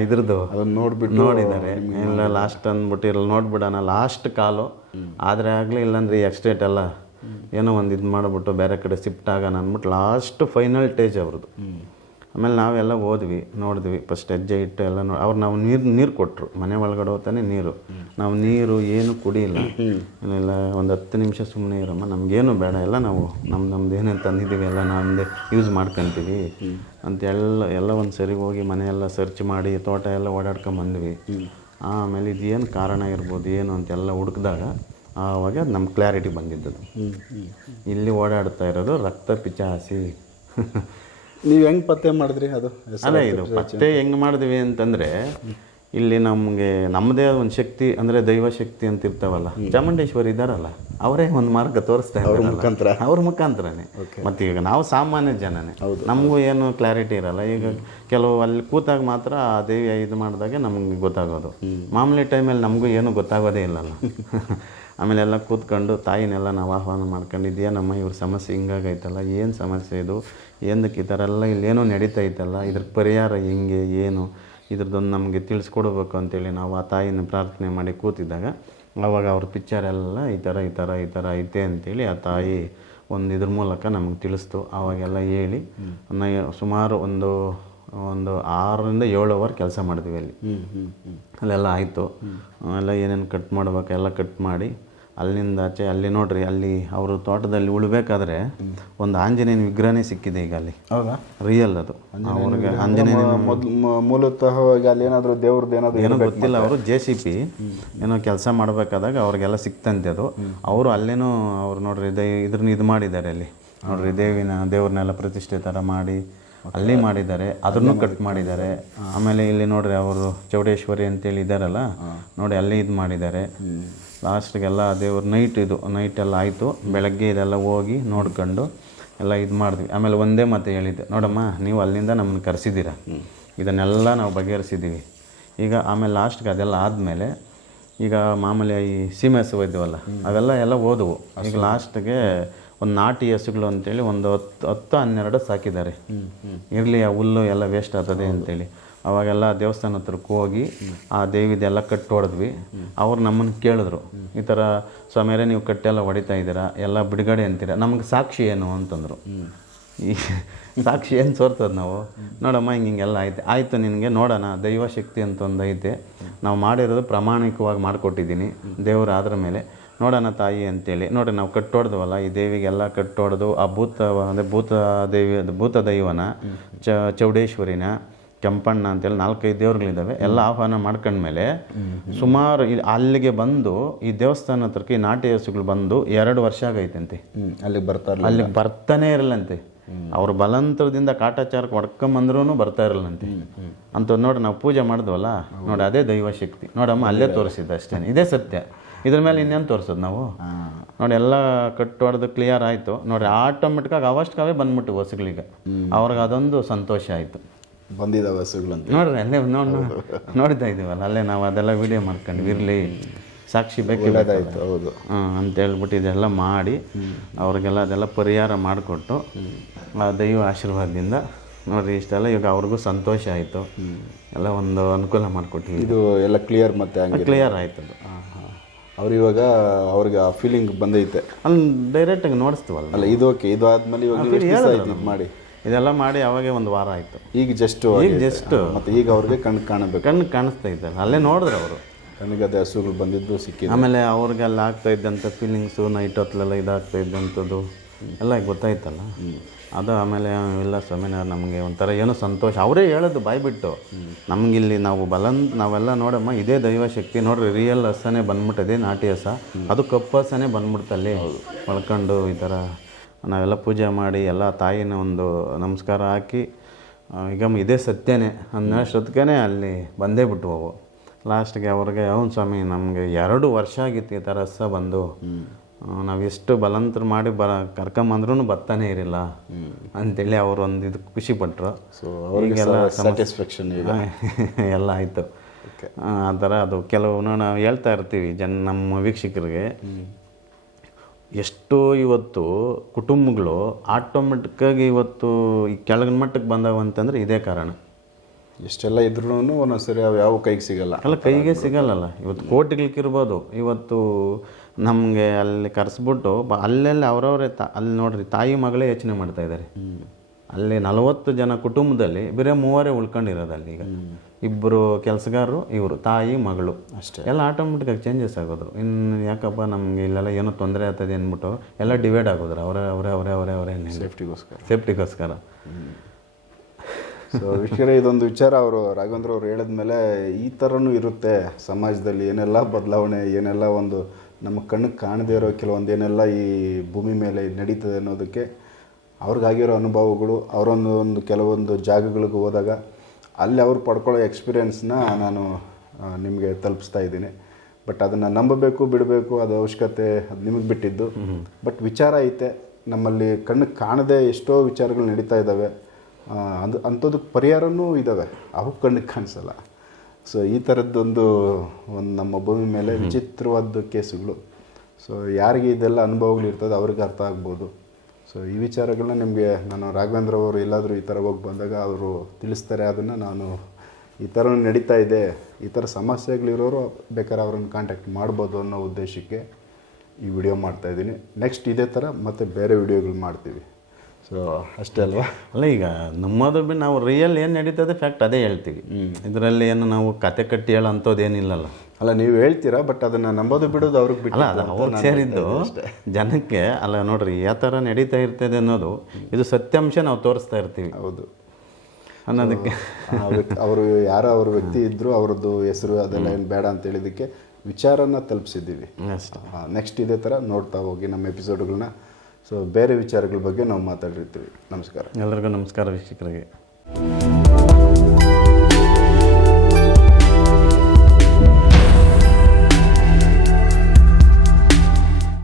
ಇದ್ರದ್ದು ಅದನ್ನ ನೋಡ್ಬಿಟ್ಟು ನೋಡಿದ್ದಾರೆ. ಇಲ್ಲ ಲಾಸ್ಟ್ ಅಂದ್ಬಿಟ್ಟು ಇಲ್ಲ ನೋಡ್ಬಿಡೋಣ ಲಾಸ್ಟ್ ಕಾಲು. ಆದರೆ ಆಗಲಿ ಇಲ್ಲಾಂದ್ರೆ ಎಕ್ಸ್ಟೇಟ್ ಎಲ್ಲ ಏನೋ ಒಂದು ಇದು ಮಾಡಿಬಿಟ್ಟು ಬೇರೆ ಕಡೆ ಶಿಫ್ಟ್ ಆಗೋಣ ಅಂದ್ಬಿಟ್ಟು ಲಾಸ್ಟ್ ಫೈನಲ್ ಟೇಜ್ ಅವ್ರದ್ದು. ಆಮೇಲೆ ನಾವೆಲ್ಲ ಹೋದ್ವಿ, ನೋಡಿದ್ವಿ ಫಸ್ಟ್ ಹೆಜ್ಜೆ ಇಟ್ಟು ಎಲ್ಲ ನೋಡಿ, ಅವ್ರು ನಾವು ನೀರು ನೀರು ಕೊಟ್ಟರು ಮನೆ ಒಳಗಡೆ ಹೋಗ್ತಾನೆ ನೀರು. ನಾವು ನೀರು ಏನು ಕುಡಿಯಿಲ್ಲ. ಇಲ್ಲ ಒಂದು ಹತ್ತು ನಿಮಿಷ ಸುಮ್ಮನೆ ಇರಮ್ಮ, ನಮಗೇನು ಬೇಡ, ಎಲ್ಲ ನಾವು ನಮ್ಮ ನಮ್ದು ಏನೇನು ತಂದಿದ್ದೀವಿ ಎಲ್ಲ ನಮ್ಮದೇ ಯೂಸ್ ಮಾಡ್ಕೊತೀವಿ ಅಂತ ಎಲ್ಲ ಎಲ್ಲ ಒಂದು ಸರಿ ಹೋಗಿ ಮನೆಯೆಲ್ಲ ಸರ್ಚ್ ಮಾಡಿ, ತೋಟ ಎಲ್ಲ ಓಡಾಡ್ಕೊಂಬಂದ್ವಿ ಆಮೇಲೆ ಇದೇನು ಕಾರಣ ಇರ್ಬೋದು, ಏನು ಅಂತೆಲ್ಲ ಹುಡುಕಿದಾಗ ಆವಾಗ ನಮ್ಮ ಕ್ಲಾರಿಟಿ ಬಂದಿದ್ದದು. ಇಲ್ಲಿ ಓಡಾಡ್ತಾ ಇರೋದು ರಕ್ತ ಪಿಚಾಸಿ ನೀವು ಹೆಂಗೆ ಪತ್ತೆ ಮಾಡಿದ್ರಿ ಅದು? ಅಲ್ಲ ಇದು ಪತ್ತೆ ಹೆಂಗೆ ಮಾಡಿದ್ವಿ ಅಂತಂದರೆ ಇಲ್ಲಿ ನಮಗೆ ನಮ್ಮದೇ ಒಂದು ಶಕ್ತಿ ಅಂದರೆ ದೈವ ಶಕ್ತಿ ಅಂತ ಇರ್ತಾವಲ್ಲ ಚಾಮುಂಡೇಶ್ವರಿ ಇದ್ದಾರಲ್ಲ ಅವರೇ ಒಂದು ಮಾರ್ಗ ತೋರಿಸ್ತಾ ಇದ್ದಾರೆ ಮುಖಾಂತರ? ಅವ್ರ ಮುಖಾಂತರನೇ. ಮತ್ತು ಈಗ ನಾವು ಸಾಮಾನ್ಯ ಜನನೇ. ನಮಗೂ ಏನು ಕ್ಲಾರಿಟಿ ಇರಲ್ಲ. ಈಗ ಕೆಲವು ಅಲ್ಲಿ ಕೂತಾಗ ಮಾತ್ರ ಆ ದೇವಿ ಇದು ಮಾಡಿದಾಗೆ ನಮಗೆ ಗೊತ್ತಾಗೋದು. ಮಾಮೂಲಿ ಟೈಮಲ್ಲಿ ನಮಗೂ ಏನು ಗೊತ್ತಾಗೋದೇ ಇಲ್ಲಲ್ಲ. [laughs] ಆಮೇಲೆ ಎಲ್ಲ ಕೂತ್ಕೊಂಡು ತಾಯಿನೆಲ್ಲ ನಾವು ಆಹ್ವಾನ ಮಾಡ್ಕೊಂಡು ಇದೇನಮ್ಮ ಇವ್ರ ಸಮಸ್ಯೆ ಹಿಂಗಾಗೈತಲ್ಲ ಏನು ಸಮಸ್ಯೆ ಇದು? ಎಂದಕ್ಕೆ ಈ ಥರ ಎಲ್ಲ ಇಲ್ಲೇನೋ ನಡೀತೈತಲ್ಲ ಇದ್ರ ಪರಿಹಾರ ಹೆಂಗೆ ಏನು? ಇದ್ರದ್ದೊಂದು ನಮಗೆ ತಿಳಿಸ್ಕೊಡ್ಬೇಕು ಅಂತೇಳಿ ನಾವು ಆ ತಾಯಿನ ಪ್ರಾರ್ಥನೆ ಮಾಡಿ ಕೂತಿದ್ದಾಗ ಆವಾಗ ಅವ್ರ ಪಿಕ್ಚರ್ ಎಲ್ಲ ಈ ಥರ ಈ ಥರ ಈ ಥರ ಐತೆ ಅಂತೇಳಿ ಆ ತಾಯಿ ಒಂದು ಇದ್ರ ಮೂಲಕ ನಮಗೆ ತಿಳಿಸ್ತು. ಆವಾಗೆಲ್ಲ ಹೇಳಿ ನ- ಸುಮಾರು ಒಂದು ಒಂದು ಆರರಿಂದ ಏಳು ಅವರ್ ಕೆಲಸ ಮಾಡಿದ್ವಿ ಅಲ್ಲಿ. ಅಲ್ಲೆಲ್ಲ ಆಯಿತು. ಎಲ್ಲ ಏನೇನು ಕಟ್ ಮಾಡ್ಬೇಕು ಎಲ್ಲ ಕಟ್ ಮಾಡಿ ಅಲ್ಲಿಂದ ಆಚೆ ಅಲ್ಲಿ ನೋಡ್ರಿ ಅಲ್ಲಿ ಅವರು ತೋಟದಲ್ಲಿ ಉಳ್ಬೇಕಾದ್ರೆ ಒಂದು ಆಂಜನೇಯನ ವಿಗ್ರಹನೇ ಸಿಕ್ಕಿದೆ ಈಗ ಅಲ್ಲಿ. ಹೌದಾ? ರಿಯಲ್ ಅದು. ಅವ್ರಿಗೆ ಆಂಜನೇಯನ ಮೂಲತಃವಾಗಿ ಅಲ್ಲಿ ಏನಾದರೂ ದೇವ್ರದ್ದು ಏನಾದರೂ ಏನೋ ಗೊತ್ತಿಲ್ಲ ಅವರು ಜೆ ಸಿ ಪಿ ಏನೋ ಕೆಲಸ ಮಾಡಬೇಕಾದಾಗ ಅವ್ರಿಗೆಲ್ಲ ಸಿಕ್ತಂತೆ ಅದು. ಅವರು ಅಲ್ಲೇನೋ ಅವ್ರು ನೋಡ್ರಿ ಇದೇ ಇದ್ರನ್ನ ಇದು ಮಾಡಿದ್ದಾರೆ ಅಲ್ಲಿ. ನೋಡ್ರಿ ದೇವಿನ ದೇವ್ರನ್ನೆಲ್ಲ ಪ್ರತಿಷ್ಠೆ ಥರ ಮಾಡಿ ಅಲ್ಲಿ ಮಾಡಿದ್ದಾರೆ ಅದನ್ನು ಕಟ್ ಮಾಡಿದ್ದಾರೆ. ಆಮೇಲೆ ಇಲ್ಲಿ ನೋಡ್ರಿ ಅವರು ಚೌಡೇಶ್ವರಿ ಅಂತೇಳಿ ಇದ್ದಾರಲ್ಲ ನೋಡಿ ಅಲ್ಲಿ ಇದು ಮಾಡಿದ್ದಾರೆ. ಲಾಸ್ಟ್ಗೆಲ್ಲ ದೇವ್ರ ನೈಟ್ ಇದು ನೈಟ್ ಎಲ್ಲ ಆಯಿತು. ಬೆಳಗ್ಗೆ ಇದೆಲ್ಲ ಹೋಗಿ ನೋಡ್ಕೊಂಡು ಎಲ್ಲ ಇದು ಮಾಡಿದ್ವಿ. ಆಮೇಲೆ ಒಂದೇ ಮತ್ತೆ ಹೇಳಿದ್ದೆ ನೋಡಮ್ಮ ನೀವು ಅಲ್ಲಿಂದ ನಮ್ಮನ್ನು ಕರೆಸಿದ್ದೀರ? ಇದನ್ನೆಲ್ಲ ನಾವು ಬಗೆಹರಿಸಿದ್ದೀವಿ. ಈಗ ಆಮೇಲೆ ಲಾಸ್ಟ್ಗೆ ಅದೆಲ್ಲ ಆದಮೇಲೆ ಈಗ ಮಾಮೂಲಿ ಈ ಸೀಮೆ ಹಸು ಇದ್ದವಲ್ಲ ಅವೆಲ್ಲ ಎಲ್ಲ ಓದುವು ಈಗ ಲಾಸ್ಟ್ಗೆ ಒಂದು ನಾಟಿ ಹಸುಗಳು ಅಂತೇಳಿ ಒಂದು ಹತ್ತು ಹತ್ತು ಹನ್ನೆರಡು ಸಾಕಿದ್ದಾರೆ. ಇರಲಿ ಆ ಹುಲ್ಲು ಎಲ್ಲ ವೇಸ್ಟ್ ಆಗ್ತದೆ ಅಂತೇಳಿ. ಅವಾಗೆಲ್ಲ ದೇವಸ್ಥಾನ ಹತ್ರಕ್ಕೆ ಹೋಗಿ ಆ ದೇವಿದೆಲ್ಲ ಕಟ್ಟು ಹೊಡೆದ್ವಿ. ಅವ್ರು ನಮ್ಮನ್ನು ಕೇಳಿದ್ರು. ಈ ಥರ ಸ್ವಾಮಿಯರೇ, ನೀವು ಕಟ್ಟೆಲ್ಲ ಹೊಡಿತಾ ಇದ್ದೀರಾ? ಎಲ್ಲ ಬಿಡುಗಡೆ ಅಂತೀರಾ? ನಮ್ಗೆ ಸಾಕ್ಷಿ ಏನು ಅಂತಂದರು. ಈ ಸಾಕ್ಷಿ ಏನು ಸೋರ್ತದ ನಾವು? ನೋಡಮ್ಮ, ಹಿಂಗೆ ಹಿಂಗೆಲ್ಲ ಐತೆ ಆಯಿತು ನಿನಗೆ, ನೋಡೋಣ, ದೈವಶಕ್ತಿ ಅಂತ ಒಂದು ಐತೆ. ನಾವು ಮಾಡಿರೋದು ಪ್ರಾಮಾಣಿಕವಾಗಿ ಮಾಡಿಕೊಟ್ಟಿದ್ದೀನಿ. ದೇವರು ಆದ್ರ ಮೇಲೆ. ನೋಡೋಣ ತಾಯಿ ಅಂತೇಳಿ. ನೋಡಿ, ನಾವು ಕಟ್ಟೋಡ್ದವಲ್ಲ ಈ ದೇವಿಗೆಲ್ಲ ಕಟ್ಟೋಡ್ದು ಆ ಭೂತ, ಅಂದರೆ ಭೂತ ದೇವಿ, ಭೂತ ದೈವನ ಚೌಡೇಶ್ವರಿನ ಕೆಂಪಣ್ಣ ಅಂತೇಳಿ ನಾಲ್ಕೈದು ದೇವ್ರುಗಳಿದ್ದಾವೆ ಎಲ್ಲ ಆಹ್ವಾನ ಮಾಡ್ಕೊಂಡ್ಮೇಲೆ ಸುಮಾರು ಅಲ್ಲಿಗೆ ಬಂದು ಈ ದೇವಸ್ಥಾನ ಹತ್ರಕ್ಕೆ ಈ ನಾಟಿ ಹಸುಗಳು ಬಂದು ಎರಡು ವರ್ಷ ಆಗೈತಂತೆ. ಅಲ್ಲಿಗೆ ಬರ್ತಾರಲ್ಲ ಅಲ್ಲಿಗೆ ಬರ್ತಾನೆ ಇರಲ್ಲಂತೆ. ಅವ್ರ ಬಲಂತರದಿಂದ ಕಾಟಾಚಾರಕ್ಕೆ ಹೊಡ್ಕೊಂಬಂದ್ರೂ ಬರ್ತಾ ಇರಲ್ಲಂತೆ. ಅಂತ ನೋಡಿ ನಾವು ಪೂಜೆ ಮಾಡಿದ್ವಲ್ಲ? ನೋಡಿ ಅದೇ ದೈವ ಶಕ್ತಿ. ನೋಡಮ್ಮ ಅಲ್ಲೇ ತೋರಿಸಿದ್ದು ಅಷ್ಟೇ ಇದೇ ಸತ್ಯ. ಇದ್ರ ಮೇಲೆ ಇನ್ನೇನು ತೋರಿಸೋದು ನಾವು? ನೋಡಿ ಎಲ್ಲ ಕಟ್ಟು ಹೊಡೆದು ಕ್ಲಿಯರ್ ಆಯಿತು ನೋಡಿ ಆಟೋಮೆಟಿಕಾಗಿ ಅವಷ್ಟಕ್ಕವೇ ಬಂದ್ಬಿಟ್ಟು ಹೊಸಗಳಿಗೆ. ಅವ್ರಿಗೆ ಅದೊಂದು ಸಂತೋಷ ಆಯಿತು. ಬಂದಿದ್ದಾವೆ ಹಸುಗಳಂತ. ನೋಡ್ರಿ ಅಲ್ಲೇ ನೋಡಿ ನೋಡ್ತಾ ಇದೀವಲ್ಲ ಅಲ್ಲೇ ನಾವು ಅದೆಲ್ಲ ವಿಡಿಯೋ ಮಾಡ್ಕೊಂಡ್ವಿ ಇರಲಿ ಸಾಕ್ಷಿ ಬೇಕು ಹೌದು. ಹಾಂ ಅಂತ ಹೇಳ್ಬಿಟ್ಟು ಇದೆಲ್ಲ ಮಾಡಿ ಅವ್ರಿಗೆಲ್ಲ ಅದೆಲ್ಲ ಪರಿಹಾರ ಮಾಡಿಕೊಟ್ಟು ಆ ದೈವ ಆಶೀರ್ವಾದದಿಂದ ನೋಡ್ರಿ ಇಷ್ಟೆಲ್ಲ ಈಗ ಅವ್ರಿಗೂ ಸಂತೋಷ ಆಯಿತು. ಎಲ್ಲ ಒಂದು ಅನುಕೂಲ ಮಾಡಿಕೊಟ್ಟಿವಿ. ಇದು ಎಲ್ಲ ಕ್ಲಿಯರ್ ಮತ್ತೆ ಹಂಗೆ. ಕ್ಲಿಯರ್ ಆಯ್ತು ಅದು. ಅವ್ರು ಇವಾಗ ಅವ್ರಿಗೆ ಆ ಫೀಲಿಂಗ್ ಬಂದೈತೆ. ಅಲ್ಲಿ ಡೈರೆಕ್ಟಾಗಿ ನೋಡಿಸ್ತೀವಲ್ಲ ಅಲ್ಲ ಇದು ಓಕೆ ಇದು ಆದ್ಮೇಲೆ ಇವಾಗ ಮಾಡಿ? ಇದೆಲ್ಲ ಮಾಡಿ ಅವಾಗೆ ಒಂದು ವಾರ ಆಯಿತು. ಈಗ ಜಸ್ಟ್ ಈಗ ಜಸ್ಟ್ ಮತ್ತೆ ಈಗ ಅವ್ರಿಗೆ ಕಣ್ಣು ಕಾಣಬೇಕು. ಕಣ್ಣು ಕಾಣಿಸ್ತಾ ಇದ್ದಲ್ಲ ಅಲ್ಲೇ ನೋಡಿದ್ರು ಅವರು. ಕಣ್ಣಿಗೆ ಅದೇ ಹಸುಗಳು ಬಂದಿದ್ದು ಸಿಕ್ಕಿದೆ. ಆಮೇಲೆ ಅವ್ರಿಗೆ ಅಲ್ಲಿ ಆಗ್ತಾ ಇದ್ದಂಥ ಫೀಲಿಂಗ್ಸು ನೈಟ್ ಹೊತ್ತಲೆಲ್ಲ ಇದಾಗ್ತಾ ಇದ್ದಂಥದ್ದು ಎಲ್ಲ ಗೊತ್ತಾಯ್ತಲ್ಲ. ಅದು ಆಮೇಲೆ ಇಲ್ಲ ಸ್ವಾಮಿನ ನಮಗೆ ಒಂಥರ ಏನೋ ಸಂತೋಷ. ಅವರೇ ಹೇಳೋದು ಬಾಯ್ಬಿಟ್ಟು ನಮಗಿಲ್ಲಿ ನಾವು ಬಲನ್ ನಾವೆಲ್ಲ ನೋಡಮ್ಮ ಇದೇ ದೈವ ಶಕ್ತಿ ನೋಡ್ರಿ ರಿಯಲ್ ಹಸನೇ ಬಂದ್ಬಿಟ್ಟಿದೆ ನಾಟಿ ಹಸ. ಅದು ಕಪ್ಪು ಹಸನೇ ಬಂದ್ಬಿಡ್ತಲ್ಲಿ. ಒಳ್ಕೊಂಡು ಈ ಥರ ನಾವೆಲ್ಲ ಪೂಜೆ ಮಾಡಿ ಎಲ್ಲ ತಾಯಿನ ಒಂದು ನಮಸ್ಕಾರ ಹಾಕಿ ಈಗ ಇದೇ ಸತ್ಯನೇ. ಅನ್ನೋಷ್ಟೊತ್ತಿಗೆ ಅಲ್ಲಿ ಬಂದೇ ಬಿಟ್ಟು ಅವು. ಲಾಸ್ಟ್ಗೆ ಅವ್ರಿಗೆ ಅವನು ಸ್ವಾಮಿ ನಮಗೆ ಎರಡು ವರ್ಷ ಆಗಿತ್ತು ಈ ಥರ ಸಹ ಬಂದು. ನಾವು ಎಷ್ಟು ಬಲಂತರ ಮಾಡಿ ಬರ ಕರ್ಕೊಂಬಂದ್ರೂ ಬರ್ತಾನೆ ಇರಲಿಲ್ಲ. ಅಂತೇಳಿ ಅವರು ಒಂದು ಇದು ಖುಷಿ ಪಟ್ಟರು ಸೊ ಅವರಿಗೆಲ್ಲ ಸ್ಯಾಟಿಸ್ಫ್ಯಾಕ್ಷನ್ ಎಲ್ಲ ಆಯಿತು. ಆ ಥರ ಅದು ಕೆಲವು ನಾವು ಹೇಳ್ತಾ ಇರ್ತೀವಿ ಜನ ನಮ್ಮ ವೀಕ್ಷಕರಿಗೆ. ಎಷ್ಟೋ ಇವತ್ತು ಕುಟುಂಬಗಳು ಆಟೋಮೆಟಿಕ್ಕಾಗಿ ಇವತ್ತು ಈ ಕೆಳಗಿನ ಮಟ್ಟಕ್ಕೆ ಬಂದಾವ ಅಂತಂದರೆ ಇದೇ ಕಾರಣ. ಎಷ್ಟೆಲ್ಲ ಇದ್ರೂ ಒಂದೊಂದ್ಸರಿ ಅವು ಯಾವ ಕೈಗೆ ಸಿಗಲ್ಲ. ಅಲ್ಲ ಕೈಗೆ ಸಿಗಲ್ಲಲ್ಲ. ಇವತ್ತು ಕೋಟಿಗಳಿಗಿರ್ಬೋದು. ಇವತ್ತು ನಮಗೆ ಅಲ್ಲಿ ಕರೆಸ್ಬಿಟ್ಟು ಬ ಅಲ್ಲೆಲ್ಲಿ ಅವರವರೇ ತ ಅಲ್ಲಿ ನೋಡ್ರಿ ತಾಯಿ ಮಗಳೇ ಯೋಚನೆ ಮಾಡ್ತಾ ಇದ್ದಾರೆ. ಅಲ್ಲಿ ನಲವತ್ತು ಜನ ಕುಟುಂಬದಲ್ಲಿ ಬೇರೆ ಮೂವರೇ ಉಳ್ಕೊಂಡಿರೋದು ಅಲ್ಲಿ ಈಗ. ಇಬ್ಬರು ಕೆಲಸಗಾರರು ಇವರು ತಾಯಿ ಮಗಳು. ಅಷ್ಟೇ. ಎಲ್ಲ ಆಟೋಮೆಟಿಕ್ಕಾಗಿ ಚೇಂಜಸ್ ಆಗೋದ್ರು. ಇನ್ನು ಯಾಕಪ್ಪ ನಮಗೆ ಇಲ್ಲೆಲ್ಲ ಏನೋ ತೊಂದರೆ ಆಗ್ತದೆ ಅಂದ್ಬಿಟ್ಟು ಎಲ್ಲ ಡಿವೈಡ್ ಆಗೋದ್ರು. ಅವರೇ ಅವರೇ ಅವರೇ ಅವರೇ ಅವರೇ ಸೇಫ್ಟಿಗೋಸ್ಕರ ಸೇಫ್ಟಿಗೋಸ್ಕರ ಸೊ ವಿಷಯ ಇದೊಂದು ವಿಚಾರ ಅವರು ರಾಘವೇಂದ್ರ ಅವರು ಹೇಳಿದ್ಮೇಲೆ ಈ ಥರನೂ ಇರುತ್ತೆ. ಸಮಾಜದಲ್ಲಿ ಏನೆಲ್ಲ ಬದಲಾವಣೆ ಏನೆಲ್ಲ ಒಂದು ನಮ್ಮ ಕಣ್ಣಿಗೆ ಕಾಣದೇ ಇರೋ ಕೆಲವೊಂದು ಏನೆಲ್ಲ ಈ ಭೂಮಿ ಮೇಲೆ ನಡೀತದೆ ಅನ್ನೋದಕ್ಕೆ ಅವ್ರಿಗಾಗಿರೋ ಅನುಭವಗಳು ಅವರೊಂದು ಒಂದು ಕೆಲವೊಂದು ಜಾಗಗಳಿಗೆ ಹೋದಾಗ ಅಲ್ಲಿ ಅವ್ರು ಪಡ್ಕೊಳ್ಳೋ ಎಕ್ಸ್ಪೀರಿಯೆನ್ಸ್ನ ನಾನು ನಿಮಗೆ ತಲುಪಿಸ್ತಾ ಇದ್ದೀನಿ. ಬಟ್ ಅದನ್ನು ನಂಬಬೇಕು ಬಿಡಬೇಕು ಅದು ಅವಶ್ಯಕತೆ ಅದು ನಿಮಗೆ ಬಿಟ್ಟಿದ್ದು. ಬಟ್ ವಿಚಾರ ಐತೆ. ನಮ್ಮಲ್ಲಿ ಕಣ್ಣಿಗೆ ಕಾಣದೇ ಎಷ್ಟೋ ವಿಚಾರಗಳು ನಡೀತಾ ಇದ್ದಾವೆ ಅದು ಅಂಥದಕ್ಕೆ ಪರಿಹಾರನೂ ಇದ್ದಾವೆ ಅವು ಕಣ್ಣಿಗೆ ಕಾಣಿಸಲ್ಲ. ಸೊ ಈ ಥರದ್ದೊಂದು ಒಂದು ನಮ್ಮ ಭೂಮಿ ಮೇಲೆ ವಿಚಿತ್ರವಾದ ಕೇಸುಗಳು. ಸೊ ಯಾರಿಗೆ ಇದೆಲ್ಲ ಅನುಭವಗಳು ಇರ್ತದೆ ಅವ್ರಿಗೆ ಅರ್ಥ ಆಗ್ಬೋದು. ಸೊ ಈ ವಿಚಾರಗಳನ್ನ ನಿಮಗೆ ನಾನು ರಾಘವೇಂದ್ರ ಅವರು ಎಲ್ಲಾದರೂ ಈ ಥರ ಹೋಗಿ ಬಂದಾಗ ಅವರು ತಿಳಿಸ್ತಾರೆ ಅದನ್ನು ನಾನು ಈ ಥರ ನಡೀತಾ ಇದೆ ಈ ಥರ ಸಮಸ್ಯೆಗಳಿರೋರು ಬೇಕಾದ್ರೆ ಅವ್ರನ್ನ ಕಾಂಟ್ಯಾಕ್ಟ್ ಮಾಡ್ಬೋದು ಅನ್ನೋ ಉದ್ದೇಶಕ್ಕೆ ಈ ವಿಡಿಯೋ ಮಾಡ್ತಾಯಿದ್ದೀನಿ ನೆಕ್ಸ್ಟ್ ಇದೇ ಥರ ಮತ್ತೆ ಬೇರೆ ವಿಡಿಯೋಗಳು ಮಾಡ್ತೀವಿ. ಸೊ ಅಷ್ಟೇ ಅಲ್ವಾ? ಅಲ್ಲ ಈಗ ನಮ್ಮದು ಬಿ ನಾವು ರಿಯಲ್ ಏನು ನಡೀತದೆ ಫ್ಯಾಕ್ಟ್ ಅದೇ ಹೇಳ್ತೀವಿ. ಇದರಲ್ಲಿ ಏನು ನಾವು ಕತೆ ಕಟ್ಟಿ ಹೇಳೋ ಅಂಥದ್ದು ಏನಿಲ್ಲಲ್ಲ. ಅಲ್ಲ ನೀವು ಹೇಳ್ತೀರಾ ಬಟ್ ಅದನ್ನು ನಂಬೋದು ಬಿಡೋದು ಅವ್ರಿಗೆ ಬಿಟ್ಟು ಅಲ್ಲ ಅದು ಅವ್ರಿಗೆ ಸೇರಿದ್ದು ಜನಕ್ಕೆ ಅಲ್ಲ ನೋಡ್ರಿ ಯಾವ ಥರ ನಡೀತಾ ಇರ್ತದೆ ಅನ್ನೋದು ಇದು ಸತ್ಯಾಂಶ ನಾವು ತೋರಿಸ್ತಾ ಇರ್ತೀವಿ. ಹೌದು. ಅನ್ನೋದಕ್ಕೆ. ಅವರು ಯಾರೋ ಅವ್ರ ವ್ಯಕ್ತಿ ಇದ್ದರು ಅವ್ರದ್ದು ಹೆಸರು ಅದೆಲ್ಲ ಏನು ಬೇಡ ಅಂತ ಹೇಳಿದ್ದಕ್ಕೆ ವಿಚಾರನ ತಲುಪಿಸಿದ್ದೀವಿ. ನೆಕ್ಸ್ಟ್ ಇದೇ ಥರ ನೋಡ್ತಾ ಹೋಗಿ ನಮ್ಮ ಎಪಿಸೋಡ್ಗಳನ್ನ ಸೊ ಬೇರೆ ವಿಚಾರಗಳ ಬಗ್ಗೆ ನಾವು ಮಾತಾಡಿರ್ತೀವಿ. ನಮಸ್ಕಾರ. ಎಲ್ಲರಿಗೂ ನಮಸ್ಕಾರ ವೀಕ್ಷಕರಿಗೆ.